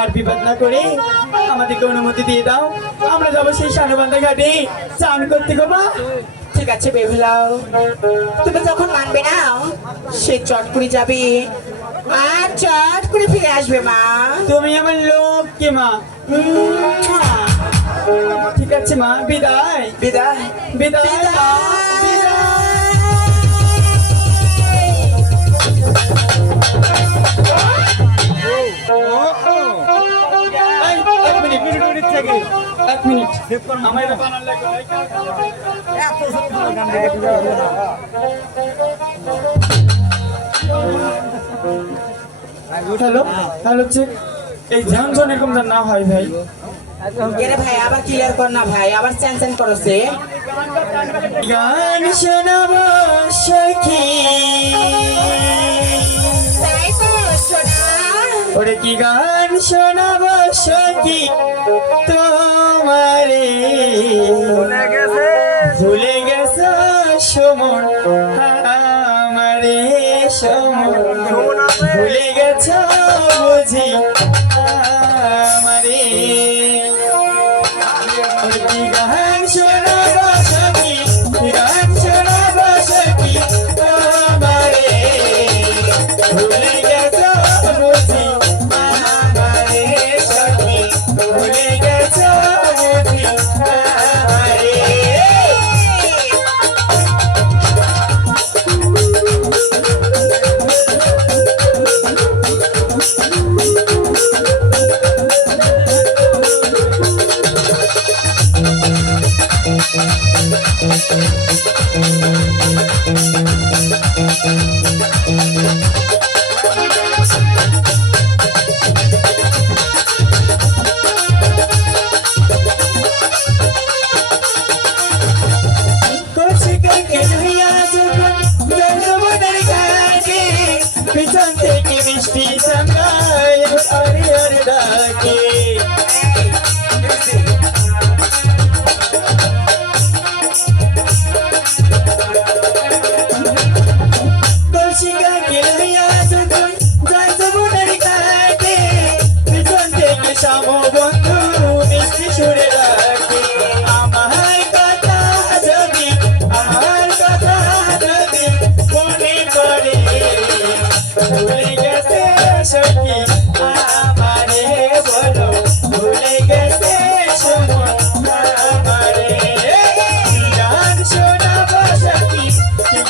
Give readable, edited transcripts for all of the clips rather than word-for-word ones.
আর বিপদ না করে আমাদেরকে অনুমতি দিয়ে দাও, আমরা যাবো সেই সানুবান্ধা ঘাটে চান করতে গো মা। ঠিক আছে বেহুলাও, তুমি যখন মানবে না সে চট করে যাবে আর চট করে ফিরে আসবে মা। তুমি আমার লোককে মা। ঠিক আছে মা, বিদায় বিদায় বিদায় মা, বিদায়। এই, এক মিনিট আমার এটা বানান লাগবে। হ্যালো হ্যালো চেক, এই ধ্যান জন এরকম যেন না হয় ভাই। এরে ভাই আবার ক্লিয়ার কর না ভাই, আবার চ্যান চ্যান করছে। গান শোনাবো সখী, তাই তো সোনা। ওরে কি গান শোনাবো সখী তোমারে, ভুলে গেছো সমন আমারে, সমন ভুলে গেছো বুঝি আমারে। ওরে কি গান শোনাবো সখী, কি গান শোনাবো সখী তোমারে, ভুলে গেছো বুঝি আমারে, সখী ভুলে গেছো বুঝি আমারে। পিছন থেকে মিষ্টি সামনায় আরে আরে ডাকে, কলসিকা গেলিয়া যখন যাই যমুনার ঘাটে, পিছন থেকে শ্যাম বন্ধু মিষ্টি সুরে ডাকে। আমার কথা যদি, আমার কথা যদি মনে পড়ে, ভুলে গেছে সখী আমারে বলো, ভুলে গেছে সমন আমারে। গান শোনাবো সখী,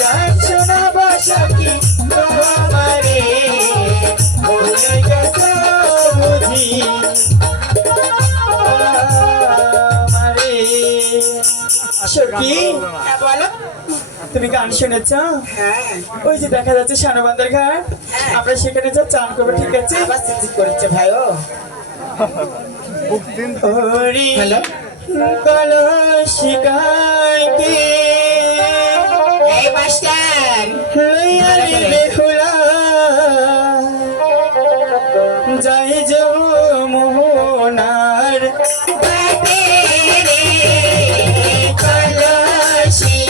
গান শোনাবো সখী তোমারে, ভুলে গেছে বুঝি আমারে। সখী হ্যাঁ বলো। তুমি গান শুনেছ? হ্যাঁ ওই যে দেখা যাচ্ছে সানুবান্ধার ঘাট, আমরা সেখানে যা চান করবো, ঠিক আছে? আবার সিদ্ধি করেছে ভাই ও। ওরে হ্যালো কলসিকাকে এই মাস্টার লইয়া রে বেহুলা, যাই যমুনার বাটে রে কলসিকাতে।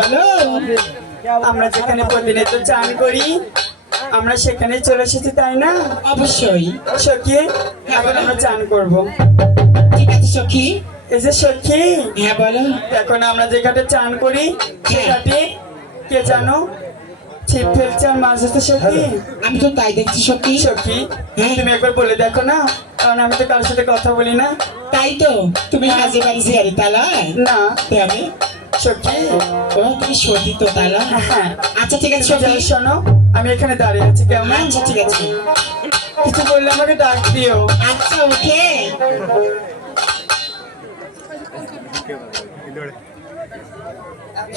বলো। আমরা যেখানে প্রতিনিয়ত চান করি আমরা সেখানে চলে এসেছি তাই না অবশ্যই। সখী এখন আমরা চান করব ঠিক আছে সখী। এই যে সখী হ্যাঁ বলো। এখন আমরা যেখানে চান করি সেখানে কে জানো ছিপ ফেলছে আর মাছ ধরছে সখী আমি তো তাই দেখছি সখী। সখী তুমি একবার বলে দেখো না কারণ আমি তো কারোর সাথে কথা বলি না তাই তো তুমি কাজে বাড়ি জিয়ারি তালায় না আমি সখী ও তুমি সতী তো তালা। হ্যাঁ আচ্ছা ঠিক আছে সখী সখী। শোনো আমি এখানে দাঁড়িয়ে আছি কেমন আচ্ছা ঠিক আছে। কিছু বললে আমাকে ডাক দিও আচ্ছা ওকে।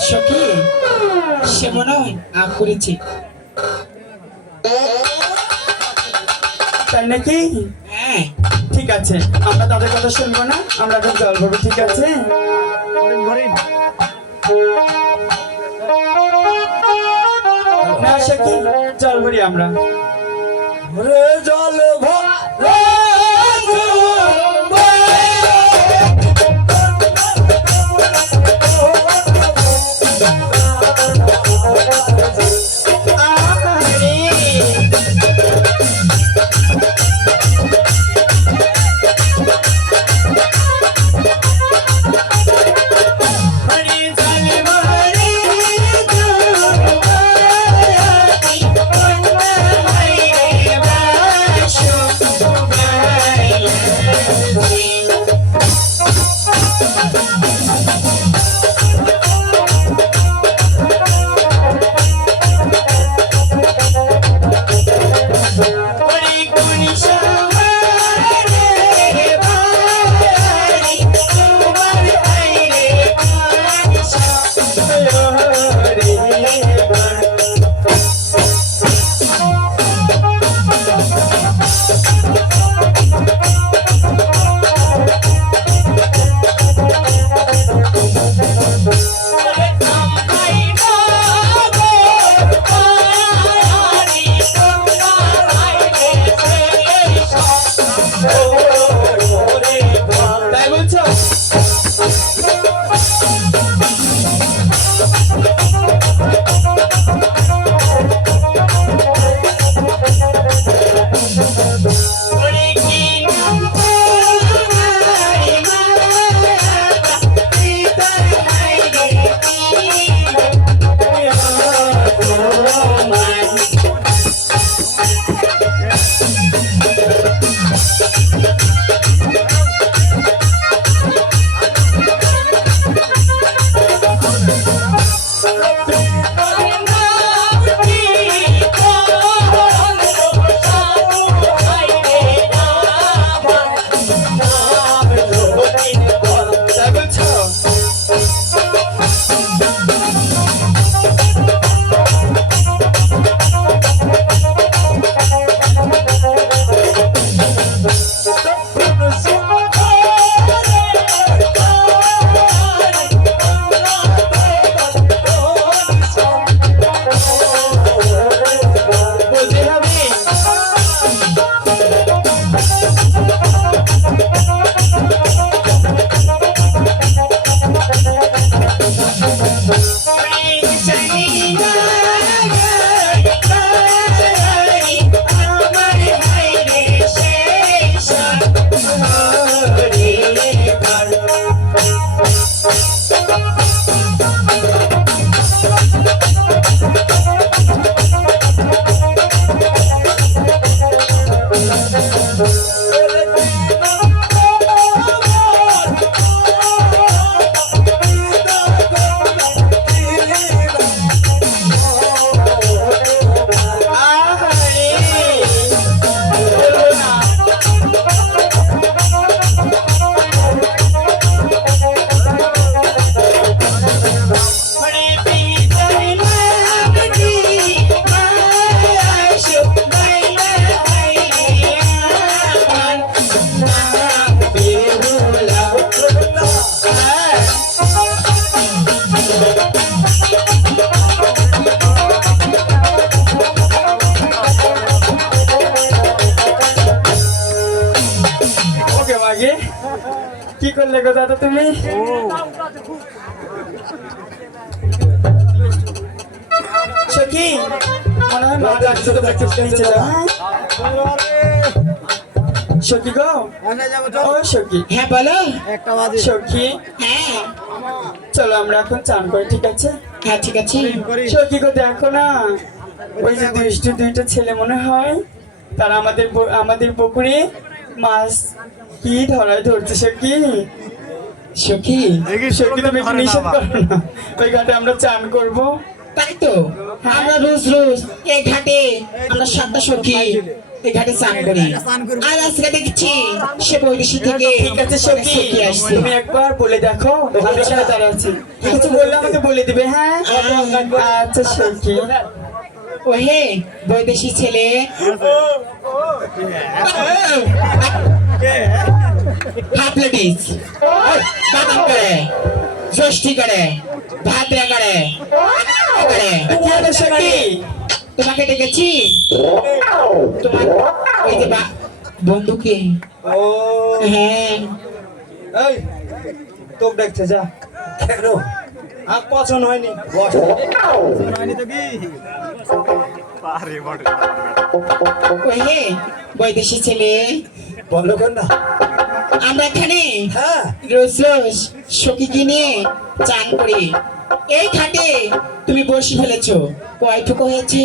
সখী সে মনে হয় আপ করেছি। তাই নাকি হ্যাঁ ঠিক আছে আমরা তাদের কথা শুনবো না আমরা এখন জল ভরবো ঠিক আছে না সখী জল ভরি আমরা জল তাই বলছো তাই বলছো বলতে হবে ওকে বাগে কি করলে গো দাদা তুমি সখী মনে হয় মা ডাকছে তোমরা একটু নিচে যাও হ্যাঁ? সখী গো ও সখী হ্যাঁ বলো। সখী হ্যাঁ চলো আমরা এখন চান করি ঠিক আছে হ্যাঁ ঠিক আছে। সখী গো দেখো না ওই যে দুইটা ছেলে মনে হয় তারা আমাদের পুকুরে মাছ কি ধরছে সখী সখী সখী তুমি একটু নিষেধ করো না ওই ঘাটে আমরা চান করবো তাই তো আমরা রোজ রোজ এই ঘাটে আমরা সাতটা সখী এই ঘাটে চান করি। আর আজকে দেখছি সে বৈদেশি থেকে ঠিক আছে সখী আসছে। তুমি একবার বলে দেখো আমি এখানে দাঁড়া আছি কিছু বললে আমাকে বলে দিবে হ্যাঁ আচ্ছা সখী ও হে বৈদেশি ছেলে হাফ লেডিস বাদাম করে ষষ্ঠী করে ভাদ্রা করে কি হলো সখী তোমাকে ডেকেছি তোমার ওই যে বন্ধুকে ও হ্যাঁ এই তোক দেখছে যা কেন পছন্দ হয়নি বস ওই হে বৈদেশি ছেলে বলো কেন না আমরা এখানে হ্যাঁ রোজ রোজ সখী কিনে চান করি। এই ঘাটে তুমি বসে ফেলেছো কয়টুকু হয়েছে?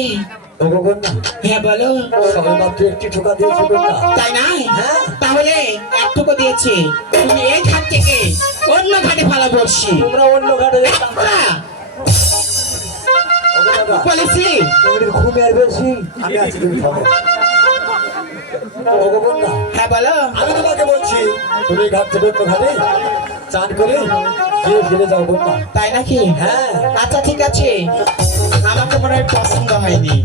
ওগো কেন না হ্যাঁ বলো। সবাই মাত্র একটি ঠোকা দিয়েছে কেন না তাই নাই? হ্যাঁ। তাহলে একটুকু দিয়েছে তুমি এই ঘাট থেকে অন্য ঘাটে ফালা বলছি তোমরা অন্য ঘাটে যেতাম ওগো দাদা বলেছি এগুলির ঘুমে আর বেশি আমি আছি তুমি থামো ওগো কেন না হ্যাঁ বলো। আমি তোমাকে বলছি তুমি ঘাট থেকে অন্য ঘাটে চান করে গিয়ে ফিরে যাও কেন না তাই নাকি? হ্যাঁ আচ্ছা ঠিক আছে আমাকে মনে হয় পছন্দ হয়নি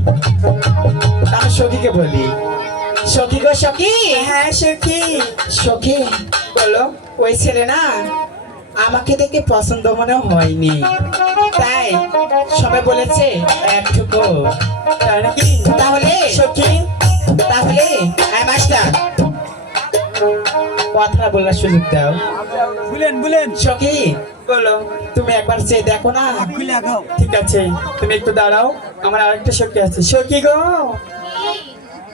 আমি সখীকে বলি সখী গো সখী হ্যাঁ সখী সখী বলো ওই ছেলে না আমাকে দেখে পছন্দ মনে হয়নি তাই সবাই বলেছে একটুকু। তাই নাকি তাহলে সখী তাহলে মাস্টার কথা বলার সুযোগ দাও। বুলেন সখী বলো তুমি একবার চেয়ে দেখো না। ঠিক আছে তুমি একটু দাঁড়াও আমার আরেকটা সখী আছে সখী গো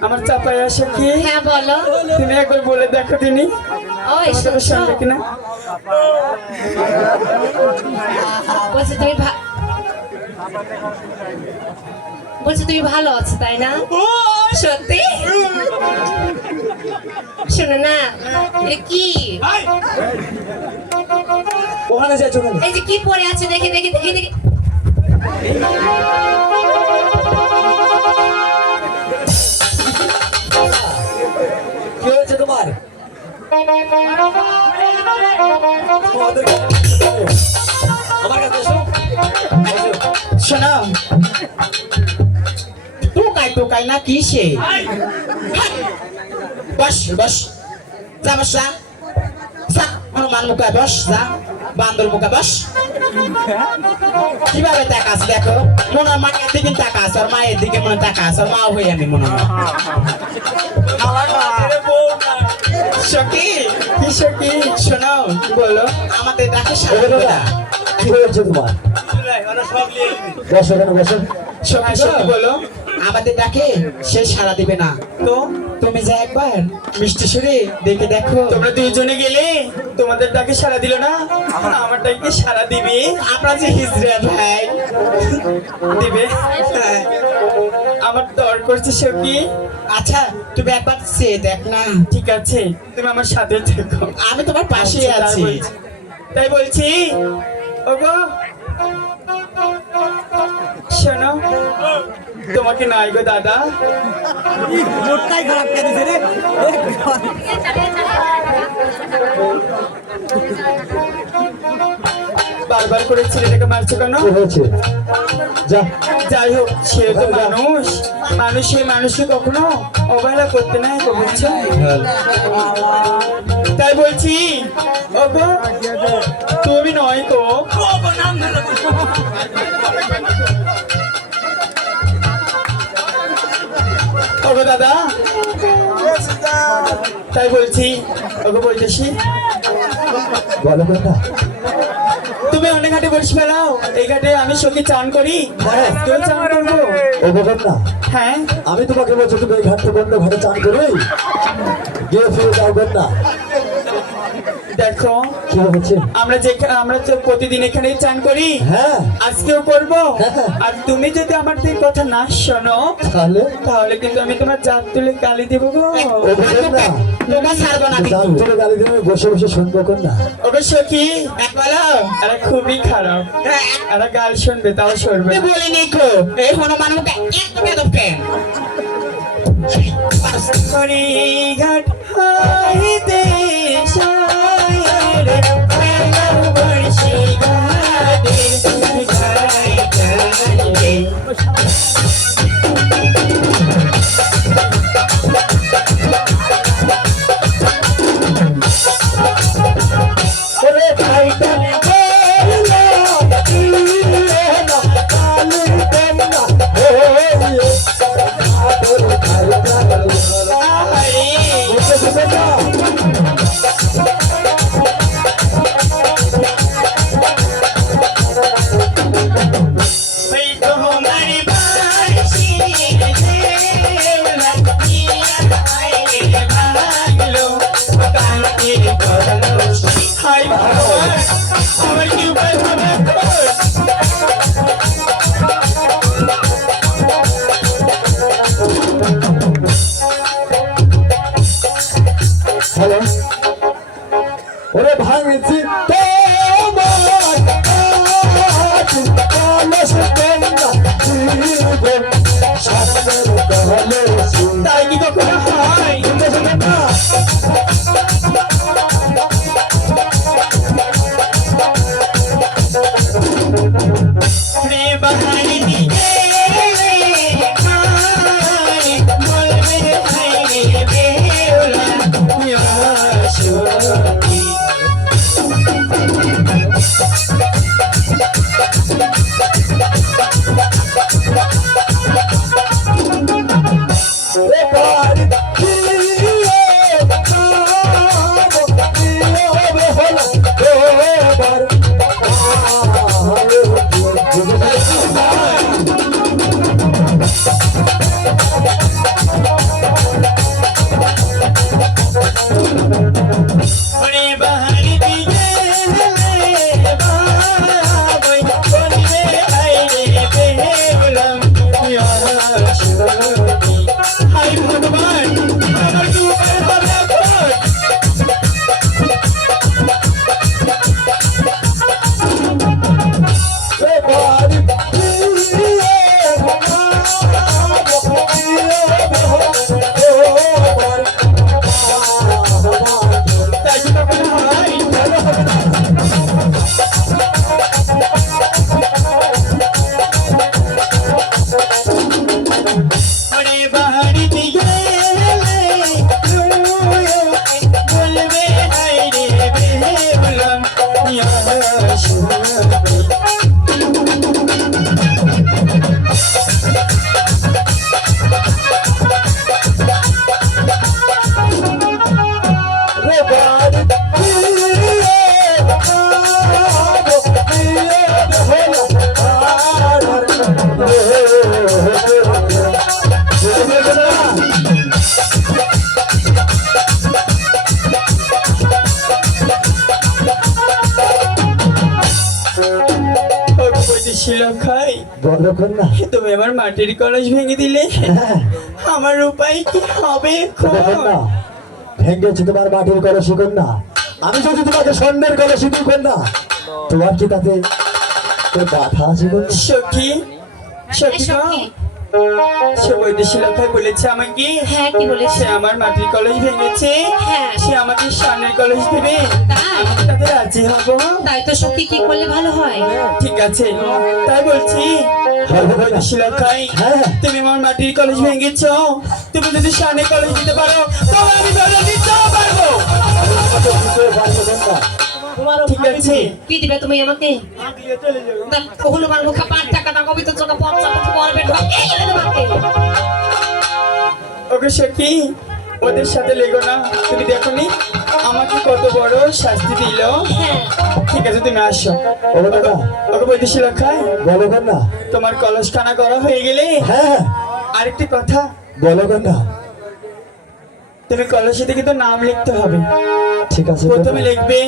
আমার চাপাইয়া সখী হ্যাঁ বলো। তুমি একবার বলে দেখো তিনি ওই আমার কথা শুনবে কিনা বলছি তুমি বলছি তুমি ভালো আছো তাই না? সত্যি? শোনো না এ কি ওখানে যাচ্ছ কেন এই যে কি পরে আছে দেখি দেখি দেখি দেখি কি হয়েছে তোমার তোমাদের আমার কাছে এসো এসো। শোনো টোকাই না কিসে বস বস যা বস যা যা হনুমান মুখা বস যা বান্দর মুখা বস কিভাবে তাকাস দেখো মনে হয় মায়ের দিকে তাকাস আর মায়ের দিকে মনে তাকাস আর মা হয়ে আমি মনে হয় সখী কি সখী শোনো বলো আমাদের ডাকে ওগো সারা দাদা কি হয়েছে তোমার বসো কেন বসো হ্যাঁ সখী বলো আমাদের ডাকে সে সারা দিবে না তো তুমি যা একবার মিষ্টি সুরে দেখে দেখো তোমরা দুইজনে গেলে তোমাদের ডাকে সারা দিল না আমার ডাকে সারা দিবে আমরা যে হিজড়া ভাই দিবে হ্যাঁ। আমার দর করছে সখী আচ্ছা তুমি একবার চেয়ে দেখ না ঠিক আছে তুমি আমার সাথে থেকো আমি তোমার পাশে আচ্ছা, আছি তাই বলছি ওগো শোনো তোমাকে নাই গো দাদা মোটটাই খারাপ করে দিছে রে বারবার করে ছেলেটাকে মারছো কেন কি হয়েছে যা যাই হোক সে তো মানুষ মানুষ সেই মানুষকে কখনো অবহেলা করতে নাই গো বুঝছো তাই বলছি ওগো তুমি নয় তো ওগো দাদা তাই বলছি ওগো বলতেছি বলো কেন না তুমি অনেক ঘাটে বসে ফেলাও এই ঘাটে আমি সখী চান করি হ্যাঁ। কেউ চান করবো ও কন্যা, হ্যাঁ আমি তোমাকে বলছি তুমি এই ঘাট থেকে অন্য ঘাটে চান করে গিয়ে ফিরে যাও কন্যা। দেখো কি হচ্ছে? আমরা তো প্রতিদিন এখানেই চান করি, হ্যাঁ আজকেও করব। হ্যাঁ। আর তুমি যদি আমার এই কথা না শোনো তাহলে তাহলে কিন্তু আমি তোমার জাত তুলে গালি দেবো গো। ও কন্যা, তোকে ছাড়বো না জান কিন্তু। তুলে গালি দিয়ে আমি বসে বসে শুনবো কন্যা। অবশ্য কি এক বলো এরা খুবই খারাপ, হ্যাঁ, এরা গাল শুনবে তাও সরবে আমি না। বলিনি কো এই হনুমান মুখে এত বেদবকে হরিঘাট হইতে সায়ের বেলা বর্ষি ঘাটের ঘাই ঘাটে। ওরে ভাইটা বললো কি হলো কালু কন্যা ওই আদর ভাইটা আহারে, বসে কন্যা। ওই তোমার বর্ষি দেওলা দিয়া হায়রে ভাগলো কালকে বর্ষি। হায় ভগবান, আমার কি উপায় হবে এখন? হ্যালো, ওরে ভাঙছি তোমার আজ কলস কন্যা জীবন সাগর কলসি। তাই কি কখনো হয়? বসে কন্যা। রে বাহারি দিকে হায়, বলবে হায় রে বেওলা ইয়াসুকি। এবার দিয়ে কাম দিয়ে হলো এবার রে বাহারি দিকে বাবই, বলবে হায় রে বেওলা ইয়াসুকি। হায় ভগবান, আমার কি উপায় হবে এখন? এবার দিয়ে তাই কি কখনো হয়? ওরে বাহারিতে গেলে বলবে হায় রে বেহুলাম ইয়াসুকি। এবার ছিল খাই, বলো কন্যা। তুমি আমার মাটির কলস ভেঙে দিলে, আমার উপায় কি হবে এখন? কন্যা ভেঙেছি তোমার মাটির কলসি কন্যা, আমি যদি তোমাকে স্বর্ণের কলসি দিই কন্যা, তোমার কি তাতে তোর বাধা আছে কন্যা? সখী, সখী গো, সখী। সে বৈদেশিক লেখায় বলেছে আমাকে, হ্যাঁ কি বলেছে? সে আমার মাটির কলস ভেঙেছে, হ্যাঁ। সে আমাকে স্বর্ণের কলস দেবে, তাই? আমি কি তাতে রাজি হব? তাই তো সখী, কি করলে ভালো হয়? ঠিক আছে, তাই বলছি বৈদেশিক লেখায় হ্যাঁ। তুমি আমার মাটির কলস ভেঙেছ, তুমি যদি স্বর্ণের কলস দিতে পারো তবে আমি কলস দিতেও পারবো। আমাকে দিতে পারবে কন্যা। ঠিক আছে, কি দিবে তুমি আমাকে? হনুমান মুখে 5 টাকাটা কবিতা চোখে 50 করবে, ঢোকে গেলে তোমাকে। ওকে সখী, ওদের সাথে লেগো না। তুমি দেখো নি আমাকে কত বড় শাস্তি দিল। হ্যাঁ ঠিক আছে তুমি আসো। ও দাদা ওকে বৈদেশি লক্ষায় বলো না। তোমার কলসখানা করা হয়ে গেলে হ্যাঁ আরেকটি কথা, বলো না। তুমি কলসিতে কিন্তু নাম লিখতে হবে। ঠিক আছে প্রথমে লিখবে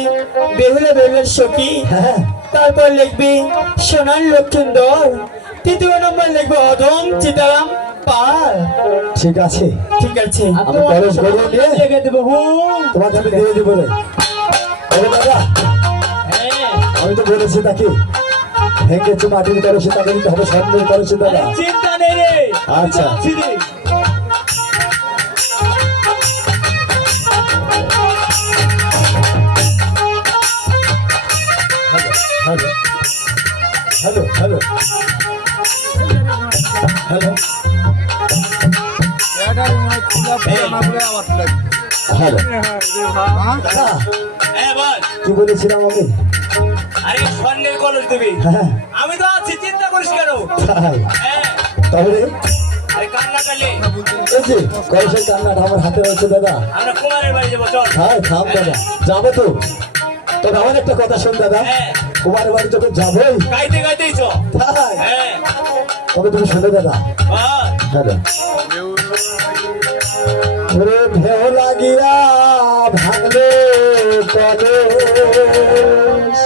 বেহুলা বেহুলার সখী, হ্যাঁ তারপর লিখবে সোনার লক্ষিন্দর, তৃতীয় নম্বর লিখবে অধম চিতারাম পাল। ঠিক আছে। ঠিক আছে আমি কলেজ গড়িয়ে নিয়ে লেগে দেবো তোমাকে আমি দিয়ে দিব রে। ও দাদা আমি তো বলেছি তাকে ভেঙেছে মাটির কলসি তাকে নিতে হবে স্বর্ণের কলসি দাদা। চিন্তা নেই রে আচ্ছা। আছি রে hello hello hello hello hello দাদা হ্যাঁ বল কি বলেছিলাম আমি? আরে স্বর্ণের কলস দিবি হ্যাঁ আমি তো আছি চিন্তা করিস কেন তাই হ্যাঁ তাহলে আরে কান্না কালে এই যে কলসের কান্নাটা আমার হাতে রয়েছে দাদা। আমরা কুমারের বাড়ি যাবো চল হ্যাঁ থাম দাদা যাবো তো। তবে আমার একটা কথা শোন দাদা, হ্যাঁ তোমার বাড়ি যখন যাবোই গাইতে গাইতেই চ তাই হ্যাঁ তবে তুমি শোনো দাদা। বল হ্যালো ওরে ঢেউ লাগিয়া ভাঙলে কলস,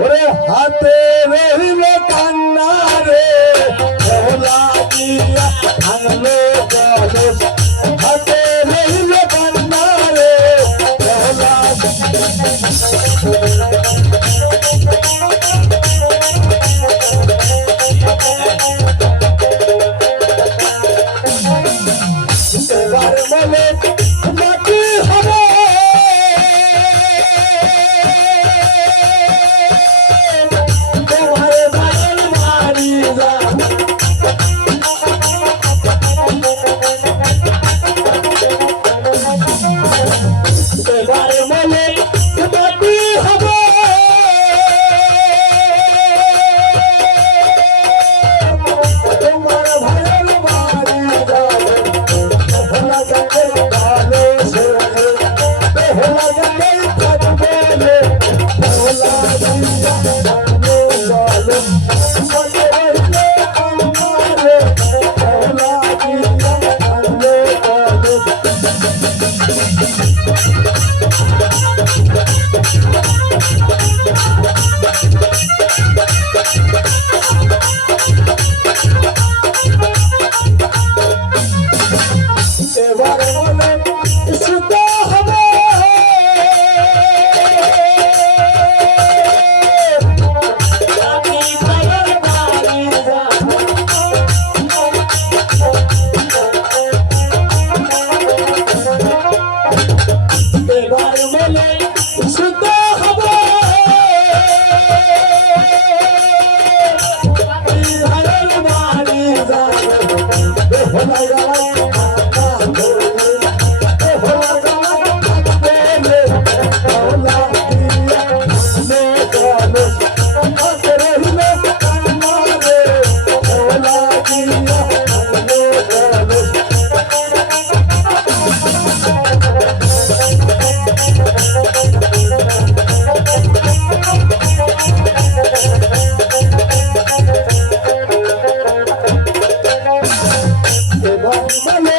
ওরে হাতে রহিল কান্না রে, ঢেউ লাগিয়া ভাঙলে কলস, হাতে রহিল কান্না রে, ঢেউ এবার বলে মাটি হবে তোমার ভাইয়ের বাড়ি যা। এবার বলে মাটি হবে তোমার ভাইয়ের বাড়ি যাবে। বেহুলা গানে গানে শোনে, বেহুলা গানে থাকবে রে, বেহুলা দিয়া গানে গানে, মনে রইলে আমারে, বেহুলা দিয়া গানে গানে। এবার মনে শুতে হবে আমি ভাইয়ের বাড়ি যাবো। এবার মনে শুতে হবে আমি ভাইয়ের বাড়ি যাবো। বেহুলা গলায় কান্না ধরে, বেহুলা গলায় কাঁদবে রে, বেহুলা দিয়া গানে গানে, হাতে রহিল কান্না রে, বেহুলা দিয়া গানে গানে। এবার বলে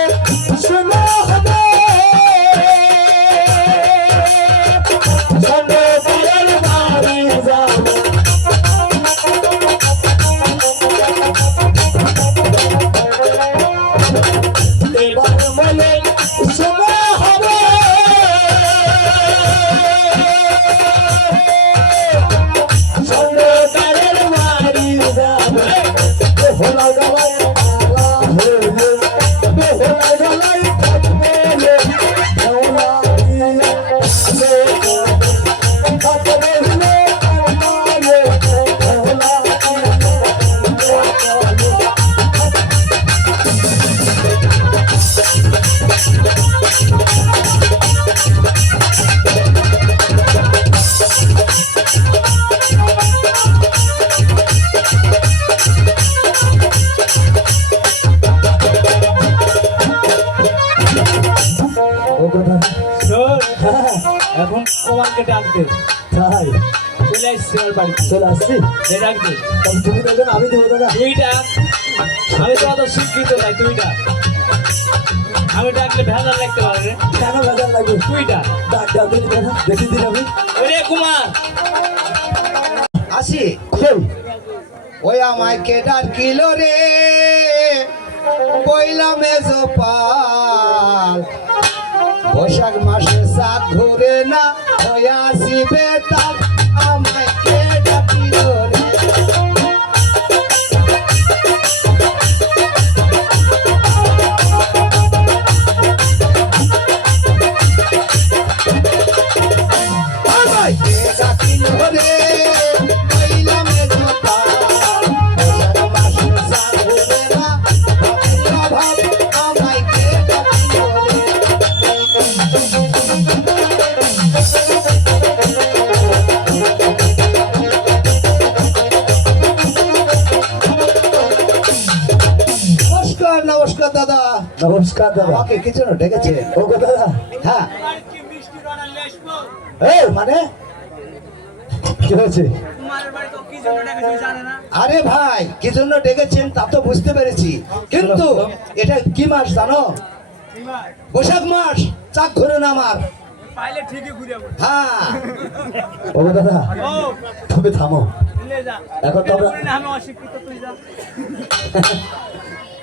মার্কেটে আনতে তাই চলে আসছি ওর বাড়িতে চলে আসছি রাখবে তবে তুমি দেবেন আমি দেবো দাদা তুইটা আমি তো অত শিক্ষিত নাই তুইটা আমি ডাকলে ভেজাল লাগতে পারে রে। কেন বাজার লাগবে তুইটা ডাক ডাক দিন দাদা দেখি দিন আমি ওরে কুমার আসি কই ওই আমায় কে ডাকিল রে পয়লা মেজো পাল বৈশাখ মাসে সাত ঘুরে না হয়ে আসিবে তাল আমায় কে ডাকিল রে আমায় কে ডাকিল রে পয়লা মেজো পাল বৈশাখ মাসে সাত ঘুরে না ভাব আমায় কে ডাকিল রে নমস্কার নমস্কার দাদা নমস্কার দাদা আমাকে কিছু না ডেকেছে ও গো দাদা হ্যাঁ এই মানে কি হয়েছে আরে ভাই কি জন্য ডেকেছেন তা তো বুঝতে পেরেছি কিন্তু এটা কি মাস জানো বৈশাখ মাস চাক ঘুরে না আমার হ্যাঁ ও গো দাদা তুমি থামো এখন তো আমরা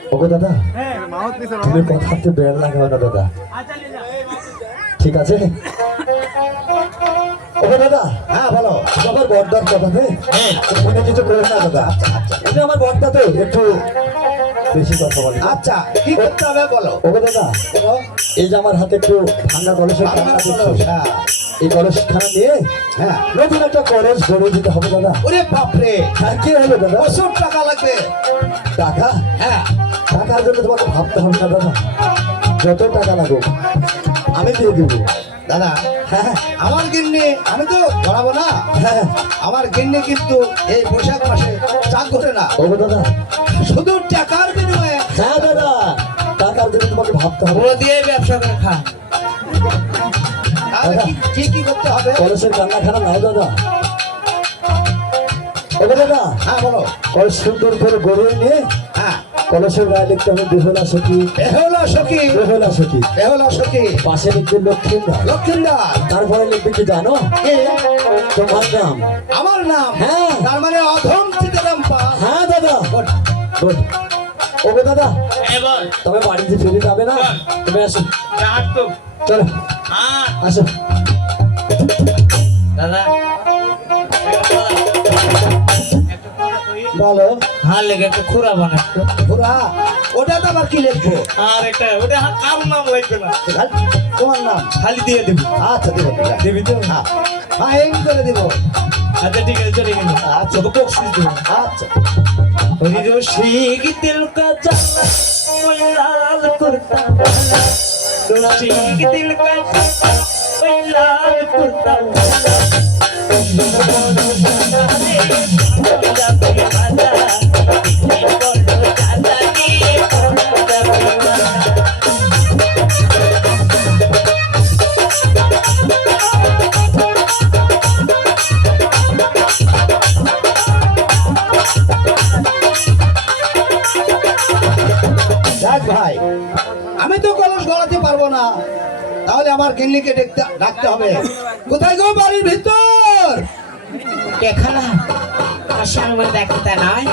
ও গো দাদা তুমি কথাতে বের লাগাও না দাদা ঠিক আছে ও গো দাদা হ্যাঁ বলো আমার বর্দার কথাতে মনে কিছু করে না দাদা উনি আমার বর্দা তো একটু বেশি কথা বলে আচ্ছা কি করতে হবে বলো ও গো দাদা বলো। এই যে আমার হাতে একটু ভাঙা কলসের ভাঙা খানা কলস, দিচ্ছ। হ্যাঁ। এই কলস খানা নিয়ে হ্যাঁ নতুন একটা কলস গড়ে দিতে হবে দাদা ওরে বাপরে হ্যাঁ কি হলো দাদা প্রচুর টাকা লাগবে টাকা হ্যাঁ টাকার জন্য তোমাকে ভাবতে হবে না দাদা যত টাকা লাগুক আমি দিয়ে দিব দাদা হ্যাঁ আমার গিন্নি আমি তো ধরাবো না হ্যাঁ আমার গিন্নি কিন্তু এই বৈশাখ মাসে চাক ঘটে না ও গো দাদা শুধু টাকার বিনিময়ে হ্যাঁ দাদা টাকার জন্য তোমাকে ভাবতে হবে ও দিয়ে ব্যবসা করে খা তাহলে কি কি করতে হবে কলসের কান্না খানা নাই দাদা ও গো দাদা হ্যাঁ বলো কলস সুন্দর করে গড়িয়ে নিয়ে হ্যাঁ কলসের গায়ে লিখতে হবে বেহুলা সখী বেহুলা সখী বেহুলা সখী বেহুলা সখী পাশে লিখবে লক্ষ্মীন্দর লক্ষিন্দর তারপরে লিখবে কি জানো কে? তোমার নাম আমার নাম হ্যাঁ। তার মানে অধম চিতারাম পা হ্যাঁ দাদা গুড ও গো দাদা এবার তবে বাড়িতে ফিরে যাবে না তুমি আসো রাত তো চলো আর আসো দাদা বলো হার লেগে একটা খুরা বানাচ্ছো পুরা ওটা তো আবার কি লিখবো আর একটা ওটা কারো নাম লাগবে না তোমার নাম খালি দিয়ে দেবো আচ্ছা দেবো ঠিক আছে। দিবি তো হ্যাঁ হ্যাঁ এই করে দেবো আচ্ছা ঠিক আছে চলে গেল আচ্ছা তো বকশিস দেবো আচ্ছা রশিক দিল का जाला कोई लाल कुर्ता वाला रशीक दिल का जाला कोई लाल कुर्ता वाला দেখ ভাই আমি তো কলস গড়াতে পারবো না তাহলে আমার গিন্নিকে ডাকতে হবে কোথায় গো বাড়ির ভিতর দেখালা আসার মনে দেখতে নয়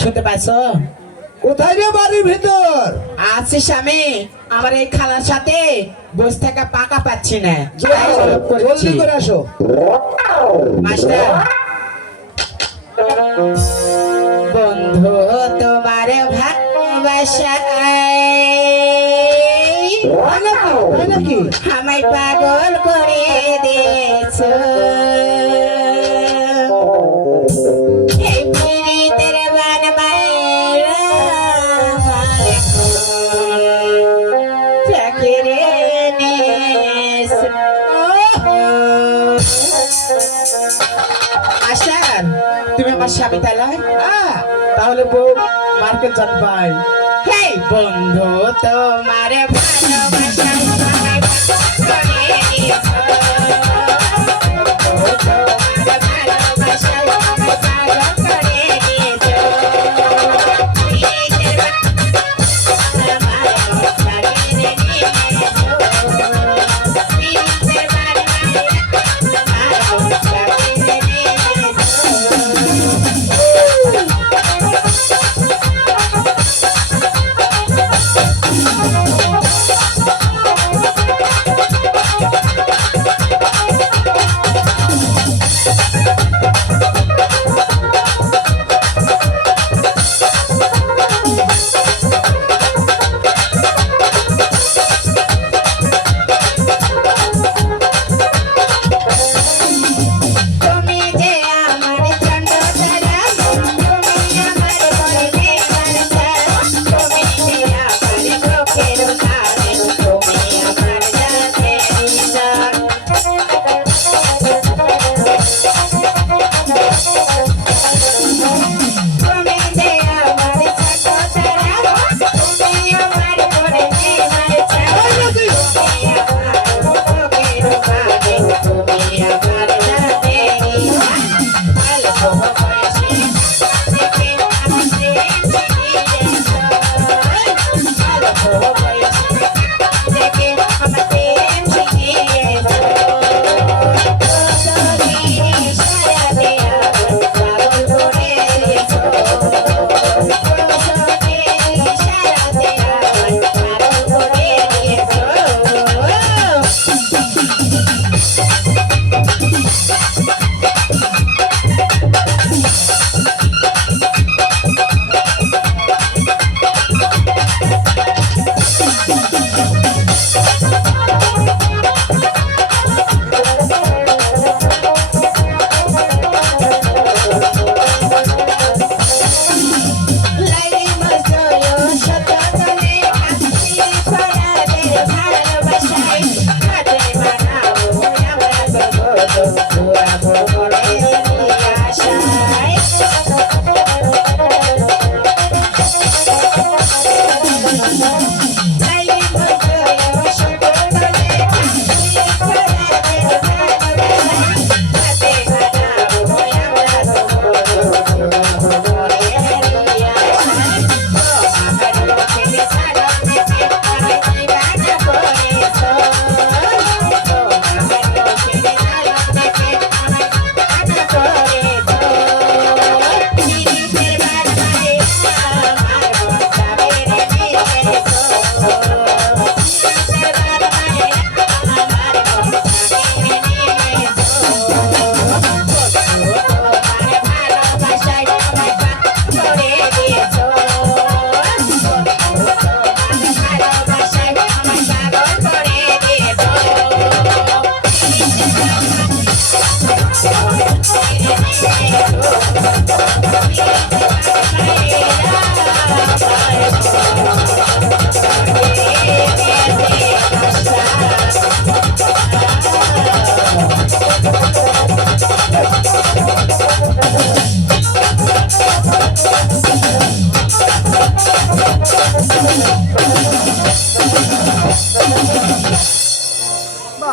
শুনতে পাইছো কোথায় রে বাড়ির ভিতর আছিস আমি আমার এই খালার সাথে বসে থাকা পাকা পাচ্ছি না তাই তলব জলদি করেছি। করে আসো মাস্টার বন্ধু তোমার ভালোবাসায় হয় নাকি আমায় পাগল করে দিয়েছ এই পীড়িতের বান মায়েরা চাকরি নিয়েছ মাস্টার তুমি আমার স্বামী তাই নয়? হ্যাঁ তাহলে বউ মার্কেট যান ভাই হেই বন্ধু তোমার ভালোবাসা আমায় পাগল করে দিয়েছ।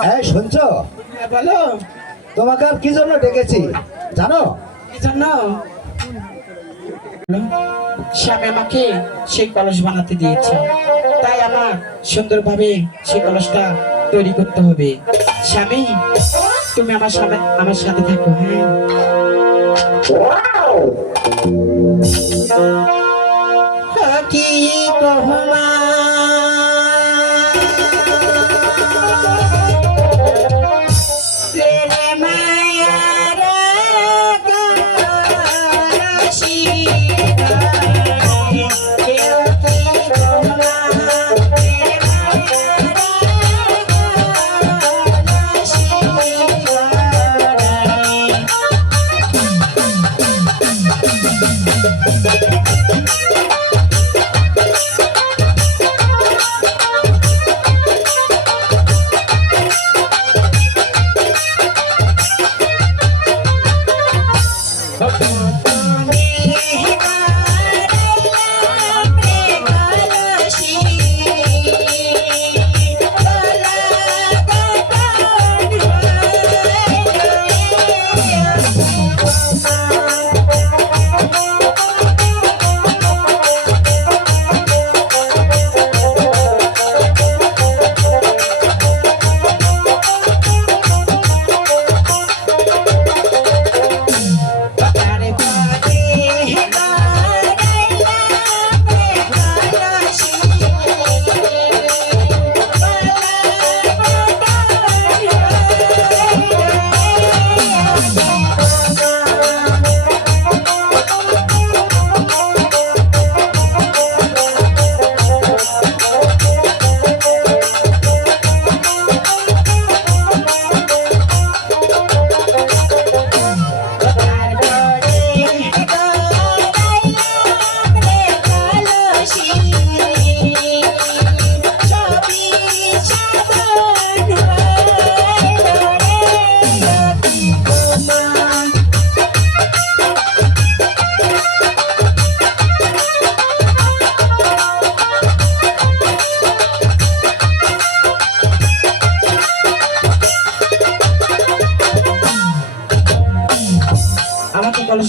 হ্যাঁ শুনছো? হ্যাঁ, বলো তোমাকে আর কি জন্য ডেকেছি জানো? কি জন্য? স্বামী আমাকে সেই কলস বানাতে দিয়েছে, তাই আমার সুন্দরভাবে সেই কলসটা তৈরি করতে হবে। স্বামী, তুমি আমার সাথে থাকো। হ্যাঁ, কি কহমা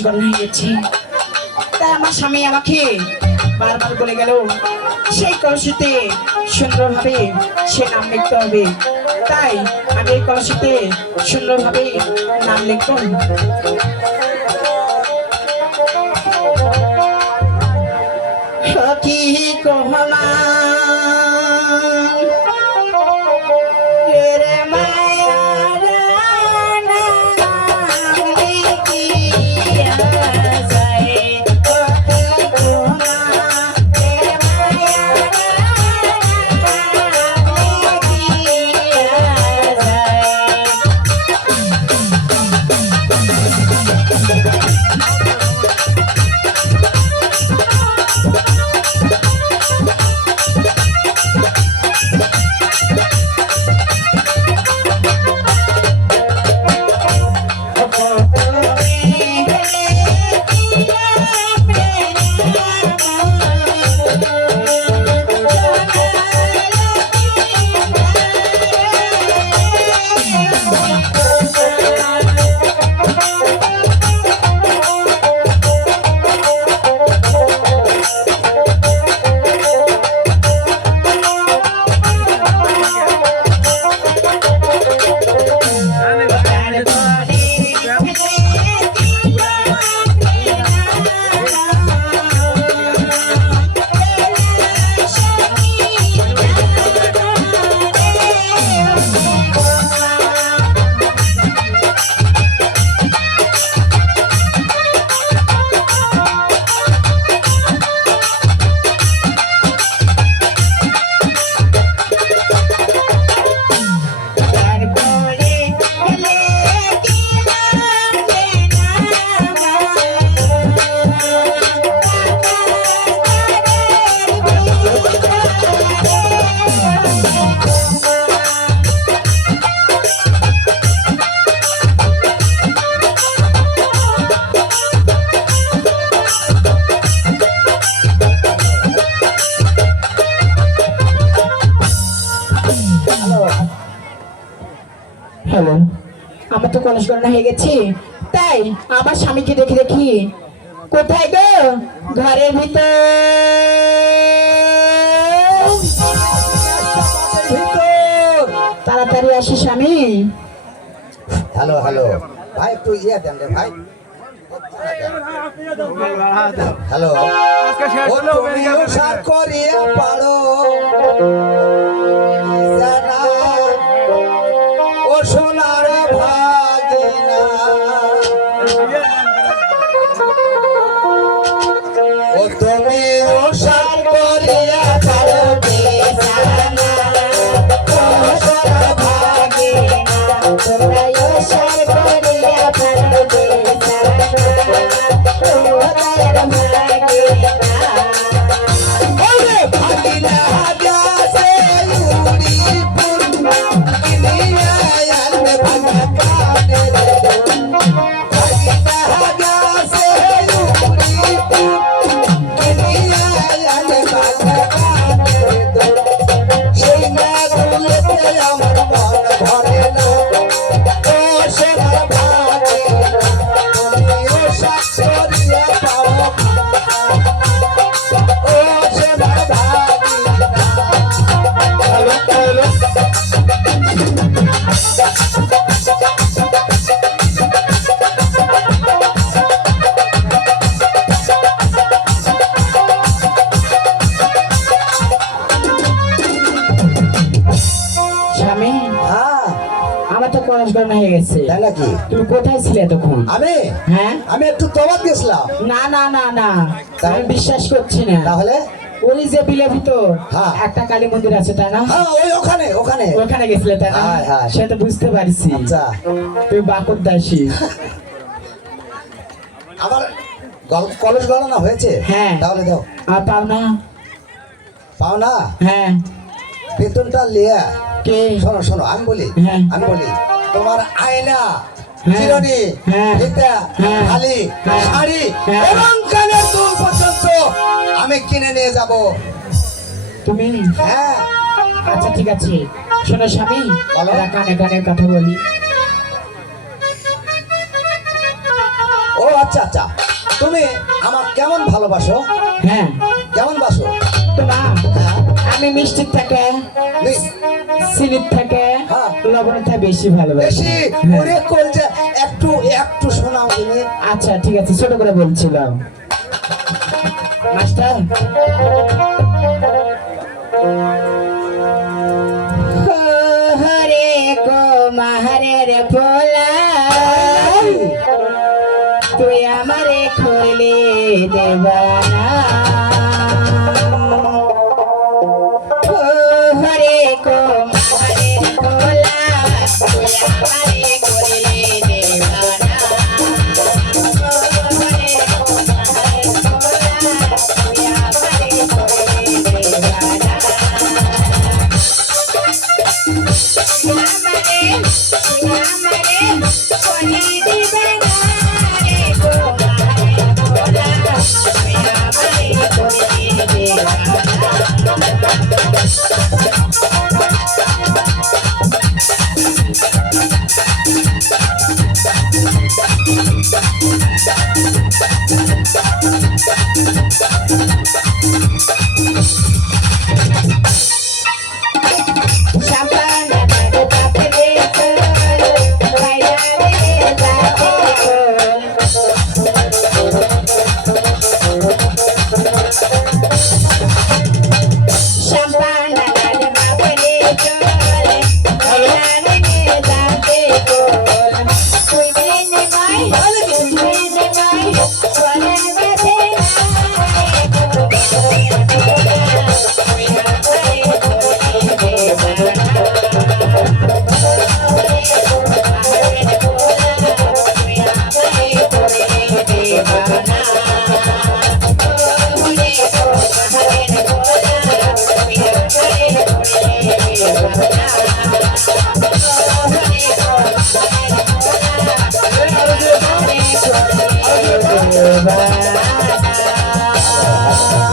গড়া হয়ে গেছে, তাই আমার স্বামী আমাকে বারবার বলে গেল সেই কলসিতে সুন্দরভাবে সে নাম লিখতে হবে। তাই আমি এই কলসিতে সুন্দরভাবে নাম লিখব। সখী কহলা রে মায়া নাম লিখিয়া যায়, সখী কহলা রে মায়া নাম লিখিয়া যায়। হ্যালো, আমার তো কলস গণনা হয়ে গেছে, তাই আমার স্বামীকে দেখি দেখি কোথায় গো? ঘরের ভিতর। তাড়াতাড়ি আসি স্বামী। হ্যালো হ্যালো ভাই, একটু ইয়ে দেন রে ভাই। হ্যালো, ও তুমিও সার করিয়া পারো জানা, ও সোনার ভাগিনা, ও তুমিও সার করিয়া পারো জানা, ও সোনার ভাগিনা, তোমরাও সার করিয়া পারো ওরে ভাগিনা গাছে উড়ি পুর কিনিয়া আনবে ভাগা কানে রে, ভাগিনা গাছে উড়ি পুর কিনিয়া আনবে ভাগা কানে রে, সেই না গুলেতে আমার মন ভরে না, ও সোনার ভাগিনা, তুমিও সাথ করিয়া পাও, ও সোনার ভাগিনা। স্বামী, হ্যাঁ, আমার তো কলস গণনা হয়ে গেছে, তাই নাকি? তুমি কোথায় ছিলে তখন? আমি হ্যাঁ, আমি একটু তবাদ গেছিলাম। না না না না, আমি বিশ্বাস করছি না। তাহলে ওই যে বিলের ভিতর হ্যাঁ। একটা কালী মন্দির আছে, তাই না? হ্যাঁ, ওই ওখানে ওখানে ওখানে গেছিলে, তাই না? হ্যাঁ, হ্যাঁ। সে তো বুঝতে পারছি। আচ্ছা, তুমি বাকুর দাসী। আমার কলেজ গণনা হয়েছে। হ্যাঁ। তাহলে দাও, আর পাও না? পাও না? হ্যাঁ। বেতনটা লিয়া। কে? শোনো শোনো, আমি বলি হ্যাঁ। আমি বলি, তোমার আয়না, হ্যাঁ। চিরুনি, হ্যাঁ। ফিতা, হ্যাঁ। থালি, হ্যাঁ। শাড়ি হ্যাঁ। এবং কানের দুল পর্যন্ত আমি কিনে নিয়ে যাব। তুমি? হ্যাঁ, আচ্ছা ঠিক আছে, শোনো স্বামী, বলো। এরা কানে কানে কথা বলি। ও আচ্ছা, আচ্ছা তুমি আমার কেমন ভালোবাসো? হ্যাঁ কেমন বাসো? তোমা হ্যাঁ আমি মিষ্টির থেকে বেশ- সিলিপ থেকে হ্যাঁ। লবণটা বেশি ভালোবাসি। বেশি হ্যাঁ। ওরে কলজা একটু একটু শোনাও দিনে। আচ্ছা ঠিক আছে, ছোট করে বলছিলাম। মাস্টার হরে গো মাহারে রে পোলা, তুই আমারে খুলে দেবানা। ও হরে গো মাহারে রে পোলা, তুই আমারে খুলে দেবানা।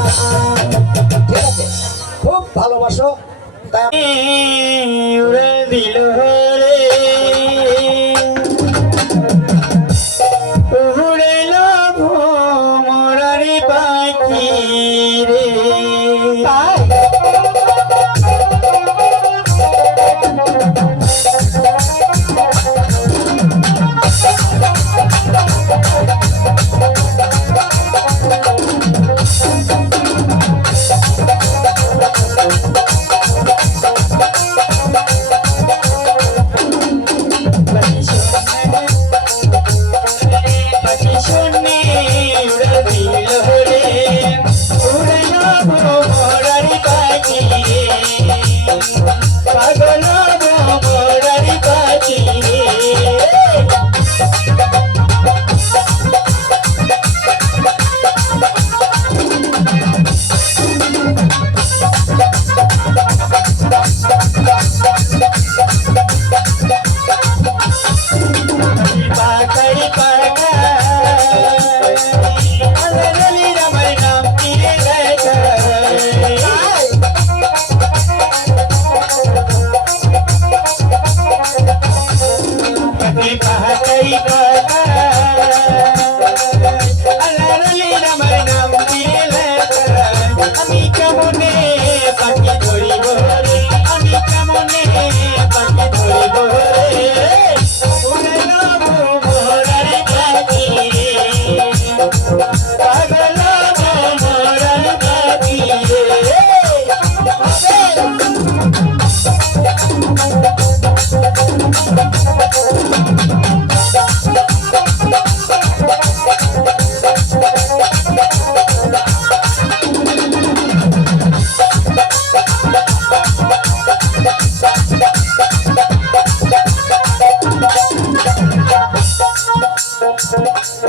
ঠিক আছে, খুব ভালোবাসো তাই উড়ে দিল রে, উড়েল ভোমরারি পাখি রে। পাখি শূন্যে উড়ে দিল রে, উড়েল ভোমরারি পাখি রে, পাগল ভোমরারি পাখি রে। পাখাই পাখা আলালের আমার নাম দিয়ে লেখা। পাখাই পাখা আলালের আমার নাম দিয়ে লেখা। আমি কেমনে পাখি ধরিব রে, আমি কেমনে পাখি ধরিব রে, উড়েল ভোমরারি পাখি রে, পাগল ভোমরারি পাখি রে।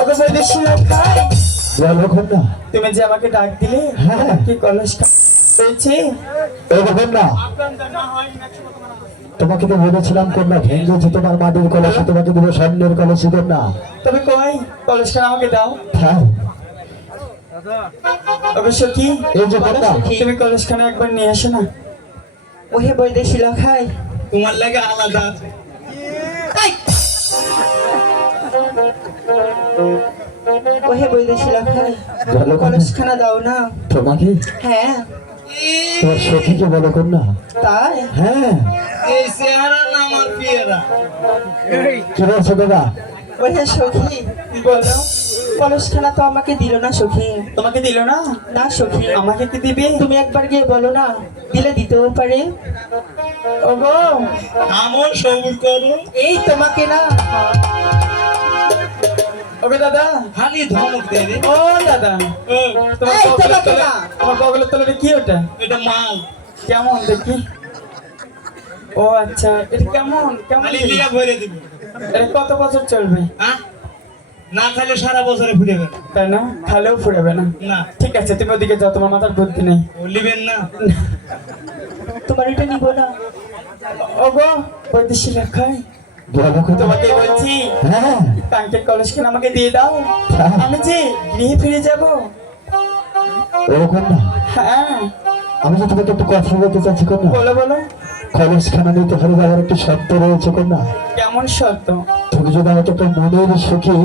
ওকে বলেছিলাম খাই, এরকম না, তুমি যে আমাকে ডাক দিলে, হ্যাঁ। কি কলস হয়েছে? এরকম না। তোমাকে তো বলেছিলাম কন্যা, ভেঙেছি তোমার মাটির কলসি, তোমাকে দেবো স্বর্ণের কলসি কন্যা। তবে কই কলসটা আমাকে দাও। হ্যাঁ অবশ্য কি এই যে কন্যা, তুমি কলসখানা একবার নিয়ে আসো না। ওহে বৈদেশি লখাই, তোমার লাগে আলাদা আছে। ওহে বৈদেশি লেখায় বলো কন্যা। কলসখানা দাও না। তোমাকে হ্যাঁ তোমার সখীকে বলো কন্যা। তাই হ্যাঁ এই চেহারা না আমার বিয়েরা কি বলছো দাদা? ওহে সখী বলো, কলসখানা তো আমাকে দিল না সখী। তোমাকে দিল না? না সখী, আমাকে কি দিবে? তুমি একবার গিয়ে বলো না, দিলে দিতেও পারে। ওগো আমন সবুর করো এই তোমাকে না। ওকে দাদা, খালি ধমক দে রে ও দাদা, ও, তোমার এই বগলের তোমাকে তলে, না। তোমার বগলের তলে কি ওটা? এটা মাল কেমন দেখি? ও আচ্ছা, এটা কেমন কেমন? খালি লিয়া ভরে দিবি এটা কত বছর চলবে? হ্যাঁ না খাইলে সারা বছরে ফুটে গেল তাই না? খালেও ফুরাবে না। না ঠিক আছে, তুমি ওদিকে যাও, তোমার মাথার বুদ্ধি নেই। ও লিবেন না তোমার এটা নিবো না। ওগো বৈদেশি লেখায় বলো কন্যা। তোমাকে বলছি, হ্যাঁ টাঙ্কের কলস কিনে আমাকে দিয়ে দাও, আমি যে গৃহে ফিরে যাব। ও কন্যা, হ্যাঁ আমি যে তোমাকে একটু কথা বলতে চাচ্ছি কন্যা। বলো বলো, কলসখানা নিতে হলে যাওয়ার একটু শর্ত রয়েছে কন্যা। কেমন শর্ত? তুমি যদি আমাকে একটা মনের সুখী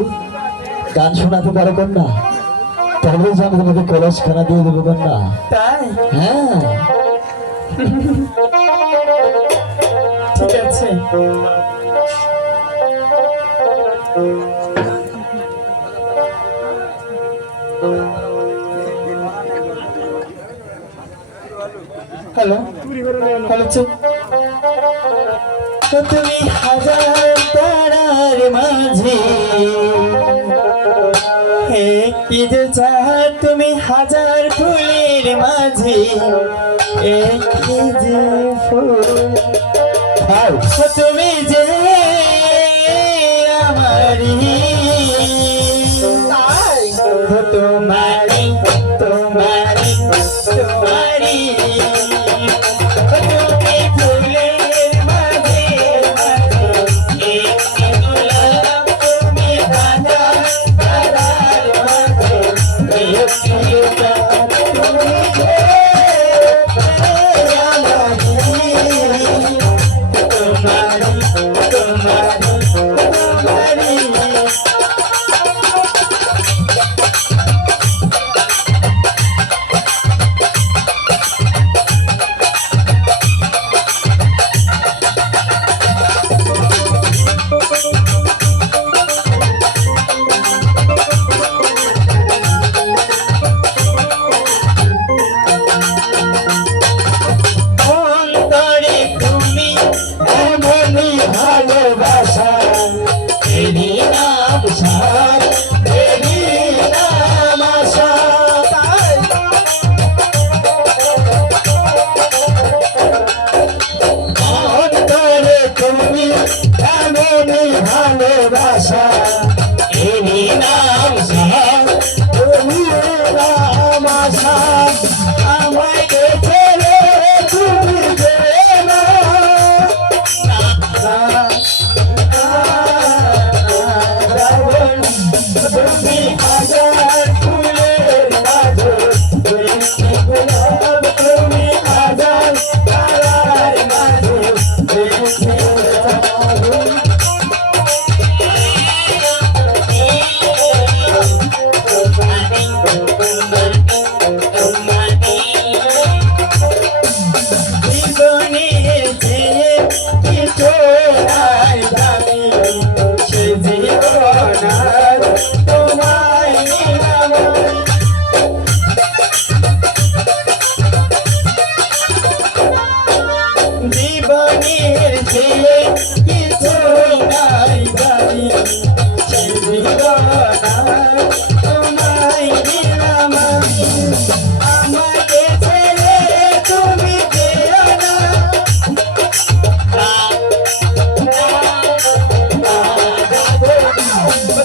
গান শোনাতে পারো কন্যা, তাহলে যে আমি তোমাকে কলসখানা দিয়ে দেবো কন্যা। তাই হ্যাঁ ঠিক আছে। হ্যালো হ্যালো, চুপ। তো তুমি হাজার তারার মাঝে কি যে চাও, তুমি হাজার ফুলের মাঝে একই যে ফুল। হাই ও তুমি যে আমারি, ও তোমারি তোমারি তোমারি, ও তুমি ফুলের মাঝে মাঝে একটি গোলাপ, তুমি হাজার তারার মাঝে একটি গোলাপ, তুমি যে আমারি, তোমারি তোমারি তোমারি। অন্তরে তুমি এমনই ভালোবাসা, এরই নাম সার, এরই নাম আশা। অন্তরে তুমি এমনই ভালোবাসা, এরই নাম সার, এরই নাম আশা। আমাকে ছেড়ে তুমি যেও না, তুমি হাজার ফুলের মাঝে একটি গোলাপ, তুমি হাজার তারার মাঝে একটি গোলাপ। জীবনের চেয়ে কিছু নাই দামি, সে জীবন আর তোমায় নিলাম। জীবনের চেয়ে কিছু নাই দামি, সে জীবন আর তোমায় নিলাম। আমাকে ছেড়ে তুমি যেও না,